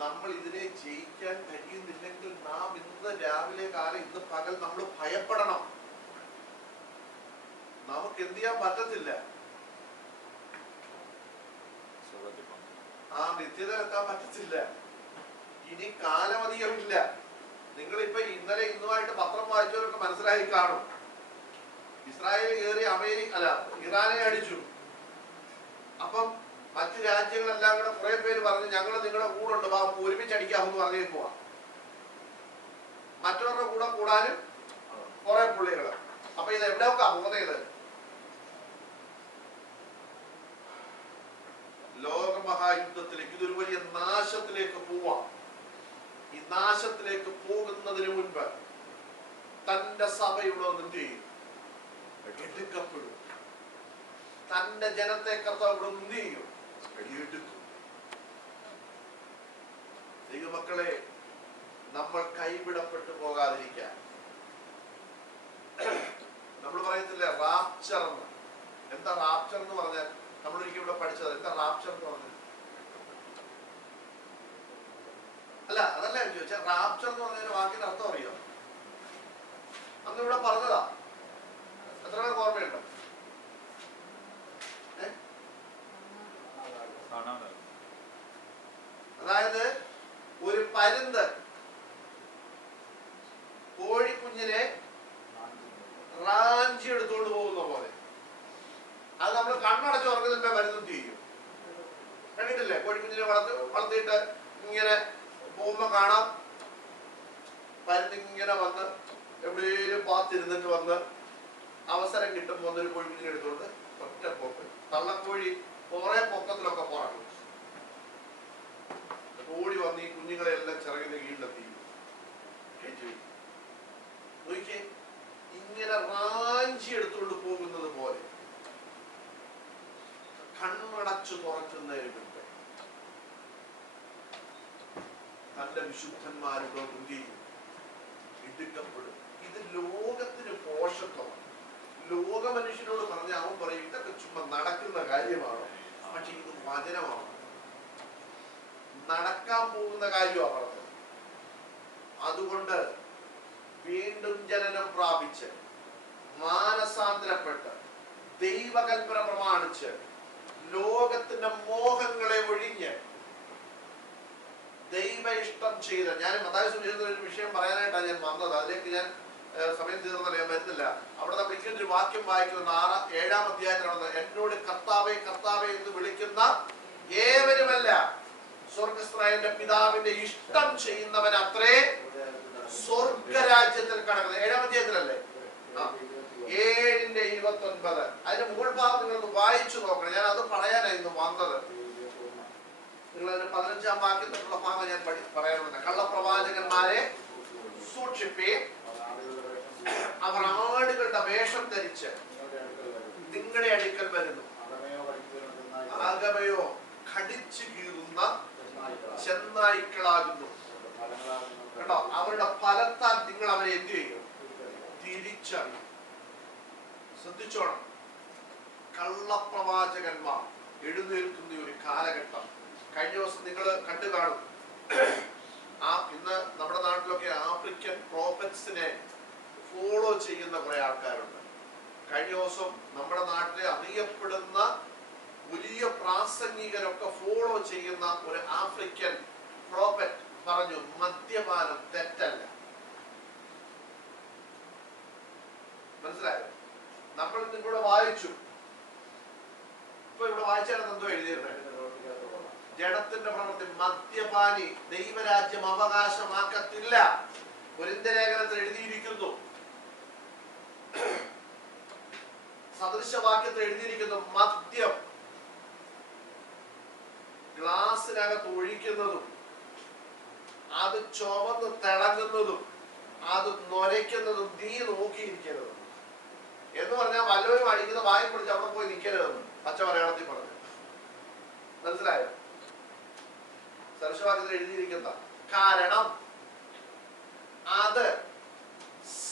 നമ്മൾ ഇതിനെ ജയിക്കാൻ കഴിയുന്നില്ലെങ്കിൽ നാം ഇന്ന് രാവിലെ കാലം ഇന്ന് പകൽ നമ്മൾ ഭയപ്പെടണം. നമുക്ക് എന്ത് ചെയ്യാൻ പറ്റത്തില്ല. ആ നിത്യതയിലെത്താൻ പറ്റത്തില്ല. ഇനി കാലമധികമില്ല. നിങ്ങളിപ്പോ ഇന്നലെ ഇന്നുമായിട്ട് പത്രം വായിച്ചവരൊക്കെ മനസ്സിലായി കാണും. ഇസ്രായേൽ കയറി ഇറാനെ അടിച്ചു. അപ്പം മറ്റു രാജ്യങ്ങളെല്ലാം കൂടെ കുറെ പേര് പറഞ്ഞു ഞങ്ങൾ നിങ്ങളുടെ കൂടെ ഉണ്ട്, ഒരുമിച്ച് അടിക്കാമെന്ന് പറഞ്ഞേക്കുവാ. മറ്റവരുടെ കൂടെ കൂടാനും കുറെ പുള്ളികള്. അപ്പൊ ഇത് എവിടെയൊക്കെ പോകുന്നത്? ലോകമഹായുദ്ധത്തിലേക്ക്, ഇതൊരു വലിയ നാശത്തിലേക്ക് പോവാം. ഈ നാശത്തിലേക്ക് പോകുന്നതിന് മുൻപ് തന്റെ സഭയുടെ എന്ത് ചെയ്യും? എടുക്കപ്പെടും. തന്റെ ജനത്തെ കർത്താവ് ഇവിടെ എന്ത് ചെയ്യും? എടുക്കും. ദൈവമക്കളെ, നമ്മൾ കൈവിടപ്പെട്ടു പോകാതിരിക്കാൻ നമ്മൾ പറയത്തില്ലേ റാപ്ചർ എന്ന്. എന്താ റാപ്ചർ എന്ന് പറഞ്ഞാൽ? നമ്മളൊരിക്കലും ഇവിടെ പഠിച്ചത് എന്താ റാപ്ചർ എന്ന് പറഞ്ഞാൽ? അല്ല, അതല്ല ഞാൻ ചോദിച്ചാൽ. റാപ്ചർ എന്ന് പറഞ്ഞ വാക്കിന്റെ അർത്ഥം അറിയാം? അന്ന് ഇവിടെ പറഞ്ഞതാ. എത്ര പേർക്ക് ഓർമ്മയുണ്ടോ? അതായത് ഒരു പരുന്ത് കോഴിക്കുഞ്ഞിനെ റാഞ്ചി എടുത്തുകൊണ്ട് പോകുന്ന പോലെ. അത് നമ്മൾ കണ്ണടച്ച് ഉറങ്ങുന്നതിന്റെ പരുന്ത് ചെയ്യും. കണ്ടിട്ടില്ലേ? കോഴിക്കുഞ്ഞിനെ വളർത്തിയിട്ട് ഇങ്ങനെ പോകുമ്പോ കാണാം പരുന്നിങ്ങനെ വന്ന് എവിടെയും പാത്തിരുന്നിട്ട് വന്ന് അവസരം കിട്ടുമ്പോൾ വന്നൊരു കോഴിക്കുഞ്ഞിനെ എടുത്തുകൊണ്ട് ഒറ്റ പോക്ക്. തള്ളക്കോഴി കുറെ പൊക്കത്തിലൊക്കെ പുറക്കും. ഓടി വന്ന് ഈ കുഞ്ഞുങ്ങളെല്ലാം ചിറകിന്റെ കീഴിലെത്തി നോക്കിയേ. ഇങ്ങനെ റാഞ്ചി എടുത്തുകൊണ്ട് പോകുന്നത് പോലെ കണ്ണടച്ചു തുറക്കുന്നതിന് മുമ്പ് തന്റെ വിശുദ്ധന്മാരുടെ മുന്നിൽ എടുക്കപ്പെടും. ഇത് ലോകത്തിന് പോഷത്വമാണ്. ലോക മനുഷ്യനോട് പറഞ്ഞ അവൻ പറയും ഇതൊക്കെ ചുമ്മാ നടക്കുന്ന കാര്യമാണ്. പക്ഷെ ഇത് വചനമാണ്, നടക്കാൻ പോകുന്ന കാര്യമാണ് പറഞ്ഞത്. അതുകൊണ്ട് വീണ്ടും ജനനം പ്രാപിച്ച് മാനസാന്തരപ്പെട്ട് ദൈവകൽപ്പന പ്രമാണിച്ച് ലോകത്തിന്റെ മോഹങ്ങളെ ഒഴിഞ്ഞ് ദൈവ ഇഷ്ടം ചെയ്ത്, ഞാൻ മത്തായി സുവിശേഷത്തിൽ ഒരു വിഷയം പറയാനായിട്ടാണ് ഞാൻ വന്നത്. അതിലേക്ക് ഞാൻ സമയം തീർന്നല്ല, ഞാൻ വരുന്നില്ല. അവിടെ നമ്മൾ ഇങ്ങനെ ഒരു വാക്യം വായിക്കുന്ന 7-ാം അധ്യായത്തിലാണ് എന്നോട് കർത്താവേ കർത്താവേ എന്ന് വിളിക്കുന്ന ഏവരുമല്ല സ്വർഗസ്ഥനായ പിതാവിന്റെ ഇഷ്ടം ചെയ്യുന്നവൻ അത്രേ സ്വർഗരാജ്യത്തിൽ കടക്കുന്നത്. 7-ാം അധ്യായത്തിലല്ലേ? 7:29. അതിന്റെ മുകൾ ഭാഗം നിങ്ങളൊന്ന് വായിച്ചു നോക്കണം. ഞാൻ അത് പറയാനായിരുന്നു വന്നത്. നിങ്ങൾ അതിന്റെ 15-ാം വാക്യത്തിലുള്ള ഭാഗം ഞാൻ പറയാനുണ്ട്. കള്ളപ്രവാചകന്മാരെ സൂക്ഷിപ്പീൻ, അവർ ആടുകളുടെ വേഷം ധരിച്ച് നിങ്ങളുടെ അടുക്കൽ വരുന്നു. ആഗമയോ കടിച്ചു കീറുന്ന ചെന്നായ്ക്കളാകുന്നു. കേട്ടോ? അവരുടെ ഫലത്താൽ നിങ്ങൾ അവരെ എന്ത് ചെയ്യും? തിരിച്ചറിയും. ശ്രദ്ധിച്ചോണം. കള്ളപ്രവാചകന്മാർ എഴുന്നേൽക്കുന്ന ഒരു കാലഘട്ടം കഴിഞ്ഞ ദിവസം നിങ്ങൾ കണ്ടു കാണും. ഇന്ന് നമ്മുടെ നാട്ടിലൊക്കെ ആഫ്രിക്കൻ പ്രോഫറ്റ്സിനെ ഫോളോ ചെയ്യുന്ന കുറെ ആൾക്കാരുണ്ട്. കഴിഞ്ഞ ദിവസം നമ്മുടെ നാട്ടിലെ അറിയപ്പെടുന്ന വലിയ പ്രാസംഗികരൊക്കെ ഫോളോ ചെയ്യുന്ന ഒരു ആഫ്രിക്കൻ പ്രോഫറ്റ് പറഞ്ഞു മദ്യപാനം തെറ്റല്ല. മനസ്സിലായോ? നമ്മൾ ഇവിടെ വായിച്ചു. ഇപ്പൊ ഇവിടെ വായിച്ചാൽ എന്തോ എഴുതിയിരുന്നത്? ജഡത്തിന്റെ പ്രവൃത്തി, മദ്യപാനി ദൈവരാജ്യം അവകാശമാക്കത്തില്ല. കൊരിന്ത്യലേഖനത്തിൽ എഴുതിയിരിക്കുന്നു. സദൃശവാക്യത്തിൽ എഴുതിയിരിക്കുന്നു മദ്യം ഗ്ലാസിനകത്ത് ഒഴിക്കുന്നതും അത് ചുവന്ന് തിളങ്ങുന്നതും അത് നൊരയ്ക്കുന്നതും നീ നോക്കിയിരിക്കരുത് എന്ന് പറഞ്ഞാൽ വല്ലവരും അടിക്കുന്ന വായും പിടിച്ച് അവിടെ പോയി നിൽക്കരുതെന്ന് പച്ച മലയാളത്തിൽ പറഞ്ഞു. മനസ്സിലായോ? സദൃശവാക്യത്തിൽ എഴുതിയിരിക്കുന്ന കാരണം അത്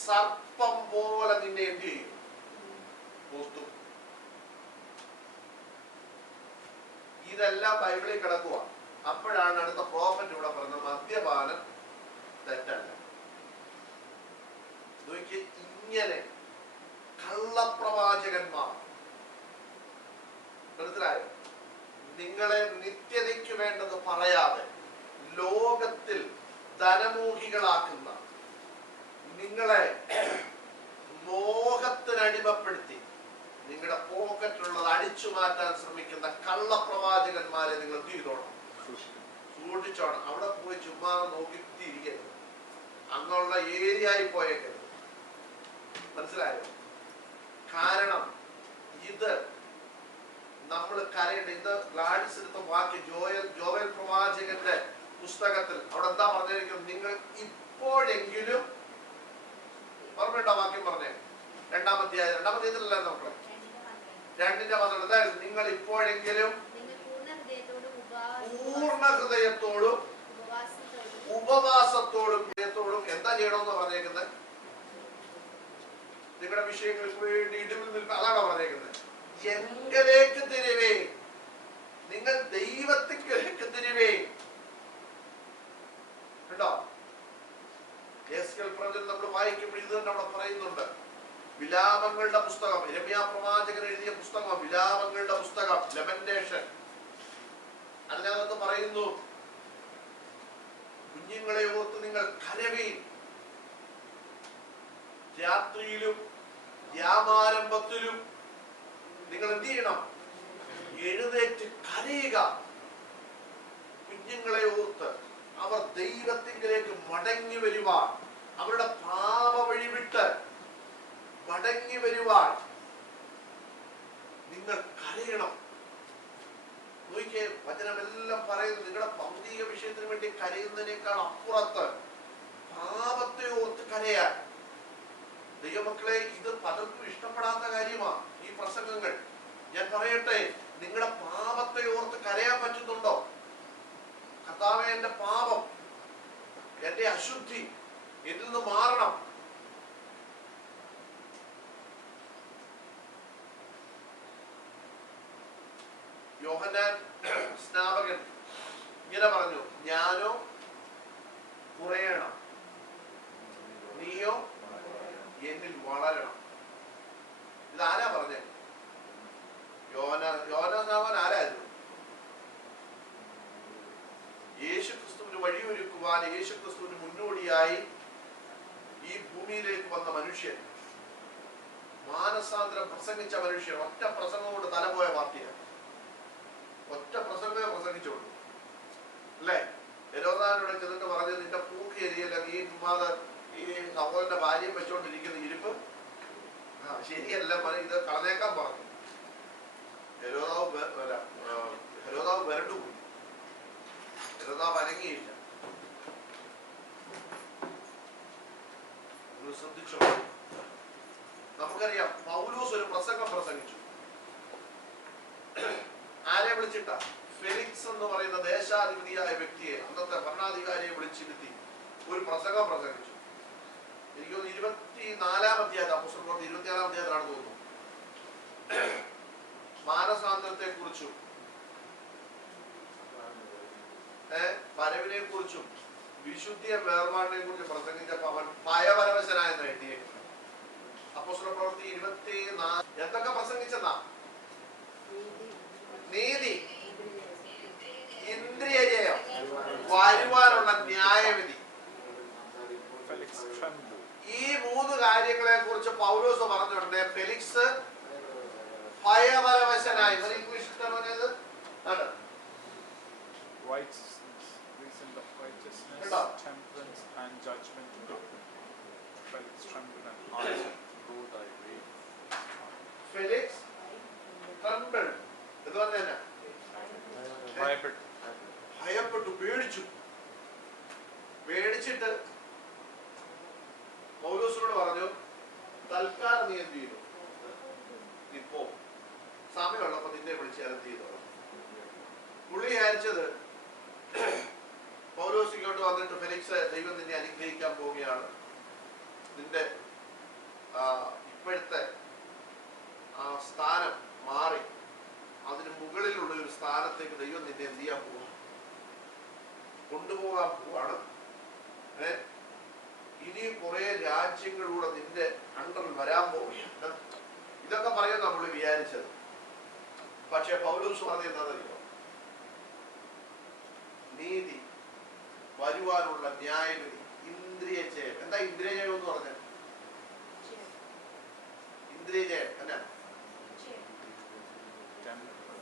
സർപ്പം പോലെ നിന്നെ എന്ത് ചെയ്യും? കൊത്തും. ഇതെല്ലാം ബൈബിളിൽ കിടക്കുക. അപ്പോഴാണ് അടുത്ത പ്രോഫറ്റ് ഇവിടെ പറഞ്ഞത് മദ്യപാനം തെറ്റല്ല. ഇങ്ങനെ കള്ളപ്രവാചകന്മാർ. മനസ്സിലായോ? നിങ്ങളെ നിത്യതയ്ക്ക് വേണ്ടത് പറയാതെ ലോകത്തിൽ ധനമോഹികളാക്കുന്ന, നിങ്ങളെ മോഹത്തിനടിമപ്പെടുത്തി നിങ്ങളുടെ പോക്കറ്റിലുള്ളത് അടിച്ചു മാറ്റാൻ ശ്രമിക്കുന്ന കള്ളപ്രവാചകന്മാരെ നിങ്ങൾ എന്ത് ചെയ്തോണം? സൂക്ഷിച്ചോണം. അവിടെ പോയി ചുമ്മാ നോക്കിത്തിരിക്കരുത്. അങ്ങുള്ള ഏരിയയിൽ പോയേക്കരുത്. മനസ്സിലായോ? കാരണം ഇത് നമ്മൾ കരയേണ്ട. ഇത് ഗ്ലാഡിസ് എടുത്ത വാക്യ ജോവൽ പ്രവാചകന്റെ പുസ്തകത്തിൽ അവിടെ എന്താ പറഞ്ഞിരിക്കുന്നത്? നിങ്ങൾ ഇപ്പോഴെങ്കിലും, ഓർമ്മയുണ്ടോ വാക്യം പറഞ്ഞേ? രണ്ടാമധ്യായത്തിലല്ല നോക്കണം, 2:12. അതായത് നിങ്ങൾ ഇപ്പോഴെങ്കിലും പൂർണ്ണ ഹൃദയത്തോടും ഉപവാസത്തോടും എന്താ ചെയ്യണമെന്ന് പറഞ്ഞേക്കുന്നത്? നിങ്ങളുടെ വിഷയങ്ങൾക്ക് വേണ്ടി ഇടിവിൽ നിൽക്കുക. അതാണോ പറഞ്ഞേക്കുന്നത്? എങ്കിലേക്ക് തിരിവേ, നിങ്ങൾ ദൈവത്തിലേക്ക് തിരിവേ. കേട്ടോ? പ്രവചനം നമ്മൾ വായിക്കുമ്പോൾ ഇത് തന്നെ അവിടെ പറയുന്നുണ്ട്. വിലാപങ്ങളുടെ പുസ്തകം, യിരെമ്യാ പ്രവാചകൻ എഴുതിയ പുസ്തകം, വിലാപങ്ങളുടെ പുസ്തകം, ലമെന്റേഷൻ. അതിനകത്ത് പറയുന്നു, കുഞ്ഞുങ്ങളെ ഓർത്ത് നിങ്ങൾ കരവീൻ. രാത്രിയിലും യാമാരംഭത്തിലും നിങ്ങൾ എന്ത് ചെയ്യണം? എഴുന്നേറ്റ് കരയുക. കുഞ്ഞുങ്ങളെ ഓർത്ത് അവർ ദൈവത്തിലേക്ക് മടങ്ങി വരുവാൻ, അവരുടെ പാപ വഴി വിട്ട് മടങ്ങി വരുവാൻ നിങ്ങൾ കരയണം. നോക്കിയേ, വചനമെല്ലാം പറയുന്നത് നിങ്ങളുടെ ഭൗതിക വിഷയത്തിന് വേണ്ടി കരയുന്നതിനേക്കാൾ അപ്പുറത്ത് പാപത്തെ ഓർത്ത് കരയാൻ. ദൈവമക്കളെ, ഇത് പലർക്കും ഇഷ്ടപ്പെടാത്ത കാര്യമാണ് ഈ പ്രസംഗങ്ങൾ. ഞാൻ പറയട്ടെ, നിങ്ങളുടെ പാപത്തെ ഓർത്ത് കരയാൻ പറ്റുന്നുണ്ടോ? കർത്താവേ, എന്റെ പാപം, എന്റെ അശുദ്ധി എന്നിൽ നിന്ന് മാറണം. യോഹന്നാൻ സ്നാപകൻ ഇങ്ങനെ പറഞ്ഞു, ഞാനോ കുറയണം, നീയോ എന്നിൽ വളരണം. ഇതാരാ പറഞ്ഞേ? യോഹന്നാൻ സ്നാപകൻ ആരായിരുന്നു? യേശു ക്രിസ്തുവിന് വഴിയൊരുക്കുവാൻ, യേശു ക്രിസ്തുവിന് മുന്നോടിയായി ഈ ഭൂമിയിലേക്ക് വന്ന മനുഷ്യൻ, മാനസാന്തരം പ്രസംഗിച്ച മനുഷ്യൻ. ഒറ്റ പ്രസംഗം കൊണ്ട് തലപോയ പാർട്ടിയാണ്. ഒറ്റ പ്രസംഗമേ പ്രസംഗിച്ചോളൂ, അല്ലേ? ഹെരോദാനോട് ചെന്നിട്ട് പറഞ്ഞ്, നിന്റെ പൂക്ക് ശരിയല്ല, നീ ചുമ്മാതെ ഈ സഹോദരന്റെ ഭാര്യയും വെച്ചോണ്ടിരിക്കുന്ന ഇരിപ്പ് ശരിയല്ല, ഇത് കളഞ്ഞേക്കാൻ പറഞ്ഞു. ഹെരോദാവ് വരണ്ടുപോയി. ഹെരോദാവ് അനങ്ങിയില്ല. ശ്രദ്ധിച്ചോ? നമുക്കറിയാം, പൗലോസ് ഒരു പ്രസംഗം പ്രസംഗിച്ചു. ആരെ വിളിച്ചിട്ടാ? ഫെലിക്സ് എന്ന് പറയുന്ന ദേശാധിപതിയായ വ്യക്തിയെ, അന്നത്തെ ഭരണാധികാരിയെ വിളിച്ചിരുത്തി ഒരു പ്രസംഗം പ്രസംഗിച്ചു. എനിക്ക് തോന്നുന്നു 24-ാം അധ്യായത്തിൽ, അപ്പോസ്തലപ്രവൃത്തി 24-ാം അധ്യായത്തിലാണ് തോന്നുന്നു. മാനസാന്തരത്തെ കുറിച്ചും പരവിനെ കുറിച്ചും വിശുദ്ധിയെ വേർപാടിനെ കുറിച്ച് പ്രസംഗിച്ചപ്പോ അവൻ ഭയപരവശനായെന്ന് എഴുതിയേക്കുന്നത്. അപ്പോസ്തലപ്രവൃത്തി 24 എന്തൊക്കെ പ്രസംഗിച്ചെന്നാ? നീതി, ഇന്ദ്രിയ ജയം, വരുവാനുള്ള ന്യായവിധി. ഈ 3 കാര്യങ്ങളെ കുറിച്ച് പൗലോസ് പറഞ്ഞിട്ടുണ്ട്. ഫെലിക്സ് ഭയപരവശനായി. ഇംഗ്ലീഷിൽ പറഞ്ഞത് temperance and judgment. Felix trembled and answered, Go thy way. Felix trembled. ഇത് പറഞ്ഞാ ഭയപ്പെട്ടു, പേടിച്ചിട്ട് പൗലോസിനോട് പറഞ്ഞു, തൽക്കാലം നീ എന്ത് ചെയ്തു? നീ പോ, സമയമുള്ളപ്പോ നിന്നെ വിളിച്ച് എന്ത് ചെയ്തോ. പുള്ളി വിചാരിച്ചത് പൗലോസ് ഇങ്ങോട്ട് വന്നിട്ട്, ഫെലിക്സ്, ദൈവം നിന്നെ അനുഗ്രഹിക്കാൻ പോവുകയാണ്, നിന്റെ ഇപ്പോഴത്തെ സ്ഥാനം മാറി അതിന് മുകളിലുള്ള ഒരു സ്ഥാനത്തേക്ക് ദൈവം നിന്നെ എന്ത് ചെയ്യാൻ പോവാ? കൊണ്ടുപോകാൻ പോവാണ്. ഇനിയും കുറെ രാജ്യങ്ങളിലൂടെ നിന്റെ അണ്ടറിൽ വരാൻ പോവുകയാണ്. ഇതൊക്കെ പറയും നമ്മൾ വിചാരിച്ചത്. പക്ഷെ പൗലോസ് പറഞ്ഞ എന്താണെന്നറിയോ? നീതി, വരുവാനുള്ള ന്യായവിധി, ഇന്ദ്രിയ ജയം. എന്താ ഇന്ദ്രിയ ജയം എന്ന് പറഞ്ഞത്? ഇന്ദ്രിയ ജയം എന്നാ?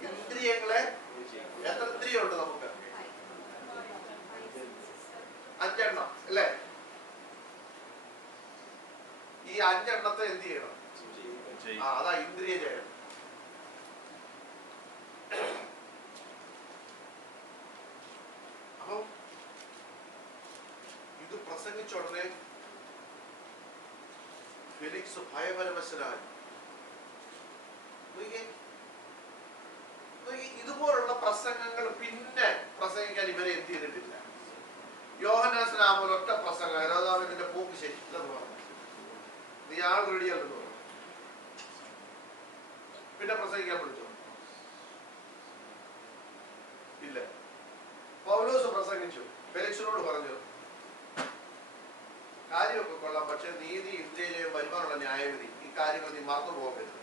ഇന്ദ്രിയങ്ങളെ എത്ര ഇന്ദ്രിയുണ്ട് നമുക്ക്? 5 എണ്ണം അല്ലേ? ഈ 5 എണ്ണത്തെ എന്ത് ചെയ്യണം? അതാ ഇന്ദ്രിയ ജയം. അപ്പൊ ഇത് പ്രസംഗിച്ച ഉടനെ ഫെലിക്സ് ഭയപരവശനായി. ഇതുപോലുള്ള പ്രസംഗങ്ങൾ പിന്നെ പ്രസംഗിക്കാൻ ഇവരെ എന്ത് ചെയ്തിട്ടില്ല. യോഹന്നാൻ ഒറ്റ പ്രസംഗം, ഹെരോദാവിന്റെ പോക്ക് ശരിക്കില്ലെന്ന് പറഞ്ഞു. നീ ആൾ റെഡിയല്ലെന്ന് പറഞ്ഞു. പിന്നെ പ്രസംഗിക്കാൻ വിളിച്ചോ? ഇല്ല. പൗലോസ് പ്രസംഗിച്ചു, ഫെലിക്സിനോട് പറഞ്ഞു കാര്യമൊക്കെ കൊള്ളാം, പക്ഷെ നീതി, ഇന്ദ്രിയം, വരുവാനുള്ള ന്യായവിധി, ഈ കാര്യങ്ങൾ നീ മറന്നു പോകരുത്.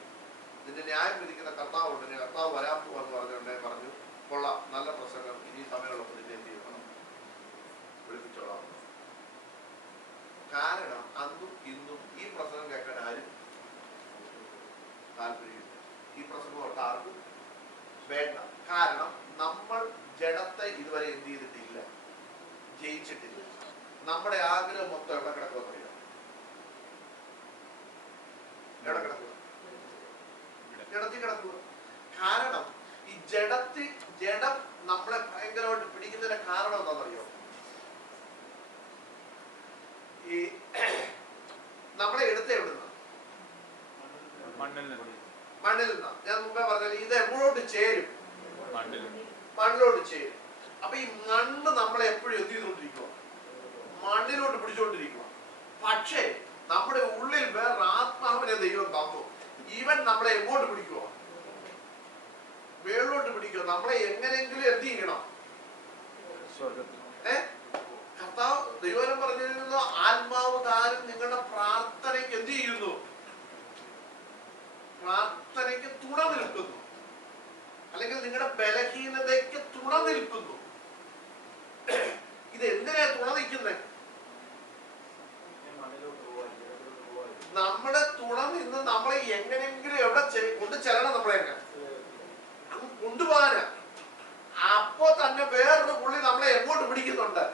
നിന്റെ ന്യായം വിധിക്കുന്ന കർത്താവുണ്ട്, നീ കർത്താവ് വരാൻ പോവാന്ന് പറഞ്ഞുകൊണ്ടേ പറഞ്ഞു. കൊള്ളാം, നല്ല പ്രസംഗം, ഇനി സമയമുള്ളപ്പോൾ നിന്നെ എന്ത് ചെയ്യണം? വിളിപ്പിച്ചോളാം. കാരണം അന്നും ഇന്നും ഈ പ്രസംഗം കേൾക്കാൻ ആരും താല്പര്യമില്ല. ഈ പ്രസംഗം തൊട്ട് ആർക്കും വേണ്ട. കാരണം നമ്മൾ ജഡത്തെ ഇതുവരെ എന്ത് ചെയ്തിട്ടില്ല, ജയിച്ചിട്ടില്ല. നമ്മുടെ ആഗ്രഹം മൊത്തം എവിടെ കിടക്കുമെന്ന് അറിയാം? എവിടെ കിടക്കുക? ജഡത്തിൽ കിടക്കുക. കാരണം ഈ ജഡം നമ്മളെ ഭയങ്കരമായിട്ട് പിടിക്കുന്നതിന്റെ കാരണം എന്താണെന്നറിയോ? ഈ നമ്മളെ എടുത്ത് എവിടുന്ന? മണ്ണിൽ നിന്നാ. ഞാൻ മുമ്പേ പറഞ്ഞാൽ ഇത് എപ്പോഴോട്ട് ചേരും? മണ്ണിലോട്ട് ചേരും. അപ്പൊ ഈ മണ്ണ് നമ്മളെ എപ്പോഴും എന്ത് ചെയ്തുകൊണ്ടിരിക്കുക? മണ്ണിലോട്ട് പിടിച്ചുകൊണ്ടിരിക്കുക. പക്ഷേ നമ്മുടെ ഉള്ളിൽ വേറെ ആത്മാവിനെ ദൈവം തന്നു. ഇവൻ നമ്മളെ എങ്ങോട്ട് പിടിക്കുക? മേളിലോട്ട് പിടിക്കുക. നമ്മളെ എങ്ങനെയെങ്കിലും എന്ത് ചെയ്യണം? കർത്താവ് ദൈവം പറഞ്ഞിരുന്നു, ആത്മാവ് താനും നിങ്ങളുടെ പ്രാർത്ഥനയ്ക്ക് എന്ത് ചെയ്യുന്നു? പ്രാർത്ഥനയ്ക്ക് തുണ നിൽക്കുന്നു. അല്ലെങ്കിൽ നിങ്ങളുടെ ബലഹീനതയ്ക്ക് തുണ നിൽക്കുന്നു. ഇത് എന്തിനാ തുണ നിൽക്കുന്നത്? നമ്മുടെ തുണ നിന്ന് നമ്മളെ എങ്ങനെയെങ്കിലും എവിടെ കൊണ്ട് ചെല്ലണം. നമ്മളെ അങ്ങ് കൊണ്ടുപോകാന്. അപ്പോ തന്നെ വേറൊരു പുള്ളി നമ്മളെ എങ്ങോട്ട് പിടിക്കുന്നുണ്ട്?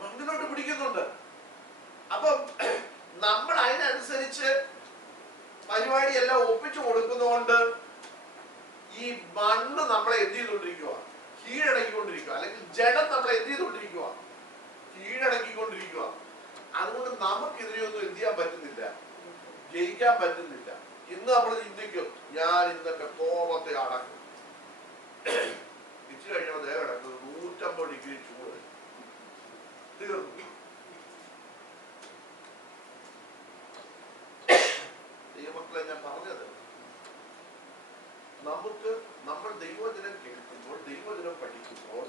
മണ്ണിലോട്ട് പിടിക്കുന്നുണ്ട്. അപ്പൊ നമ്മൾ അതിനനുസരിച്ച് പരിപാടിയെല്ലാം ഒപ്പിച്ചു കൊടുക്കുന്നതുകൊണ്ട് ഈ മണ്ണ് നമ്മളെ എന്ത് ചെയ്തുകൊണ്ടിരിക്കുക? കീഴടക്കിക്കൊണ്ടിരിക്കുക. അല്ലെങ്കിൽ ജഡം നമ്മളെ എന്ത് ചെയ്തുകൊണ്ടിരിക്കുക? കീഴടക്കിക്കൊണ്ടിരിക്കുക. അതുകൊണ്ട് നമുക്കിതിനെയൊന്നും എന്ത് ചെയ്യാൻ പറ്റുന്നില്ല, ജയിക്കാൻ പറ്റുന്നില്ല. ഇന്ന് നമ്മൾ ചിന്തിക്കും, ഞാൻ ഇന്നെ കോപത്തെ അടക്കും. ഇച്ചിരി കഴിയുമ്പോൾ ദേഹം കിടക്കുന്നത് 150 ഡിഗ്രി ചൂട്. തീർന്നു. ദൈവമക്കളെ, ഞാൻ പറഞ്ഞത് നമ്മൾ ദൈവവചനം കേൾക്കുമ്പോൾ, ദൈവവചനം പഠിക്കുമ്പോൾ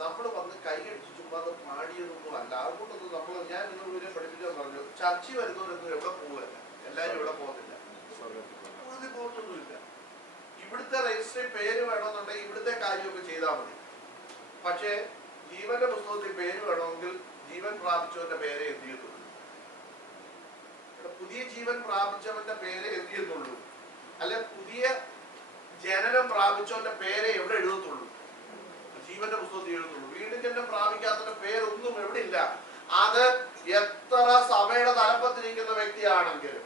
നമ്മൾ വന്ന് കൈയടിച്ച് ചുമ്മാ പാടിയതൊന്നും അല്ല. അതുകൊണ്ടൊന്നും ഞാൻ നിങ്ങളെ പഠിപ്പിച്ചാൽ പറഞ്ഞു, ചർച്ച വരുന്നവരൊന്നും എവിടെ പോവുകയല്ല. എല്ലാവരും ഇവിടെ പോകുന്നില്ല, പോകുന്നൊന്നുമില്ല. ഇവിടുത്തെ രജിസ്റ്ററിൽ പേര് വേണമെന്നുണ്ടെങ്കിൽ ഇവിടുത്തെ കാര്യമൊക്കെ ചെയ്താൽ മതി. പക്ഷേ ജീവന്റെ പുസ്തകത്തിൽ പേര് വേണമെങ്കിൽ ജീവൻ പ്രാപിച്ചവന്റെ പേരെ എന്ത് ചെയ്യത്തുള്ളൂ? പുതിയ ജീവൻ പ്രാപിച്ചവന്റെ പേരെ എന്ത് ചെയ്യുന്നുള്ളൂ? അല്ലെ, പുതിയ ജനനം പ്രാപിച്ചവന്റെ പേരെ എവിടെ എഴുതത്തുള്ളൂ? ജീവന്റെ പുസ്തകത്തിൽ എഴുതുന്നുള്ളൂ. വീണ്ടും ജനനം പ്രാപിക്കാത്തവന്റെ പേരൊന്നും എവിടെ ഇല്ല. അത് എത്ര സഭയുടെ തലപ്പത്തിരിക്കുന്ന വ്യക്തിയാണെങ്കിലും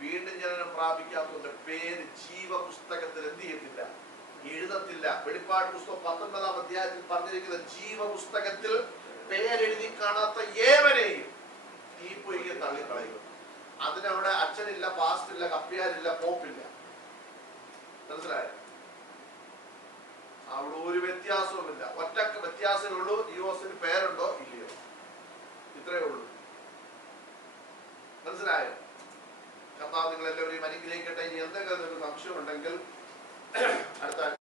വീണ്ടും ജനനം പ്രാപിക്കാത്തവന്റെ പേര് ജീവപുസ്തകത്തിൽ എന്ത് ചെയ്യത്തില്ല, എഴുതത്തില്ല. വെളിപ്പാട് പുസ്തകം 19-ാം അധ്യായത്തിൽ പറഞ്ഞിരിക്കുന്ന ജീവപുസ്തകത്തിൽ പേരെഴുതി കാണാത്ത ഏവനെയും തീപ്പൊയ്യെ തള്ളിക്കളയും. അതിനവിടെ അച്ഛനില്ല, പാസ്റ്റില്ല, കപ്പ്യാരില്ല, പോപ്പില്ല. മനസ്സിലായോ? അവിടെ ഒരു വ്യത്യാസവുമില്ല. ഒറ്റ വ്യത്യാസമേ ഉള്ളൂ, ഡിവോഴ്സിന് പേരുണ്ടോ ഇല്ലയോ, ഇത്രയേ ഉള്ളൂ. മനസ്സിലായോ? കർത്താവ് നിങ്ങളെല്ലാവരെയും അനുഗ്രഹിക്കട്ടെ. ഇനി എന്തെങ്കിലും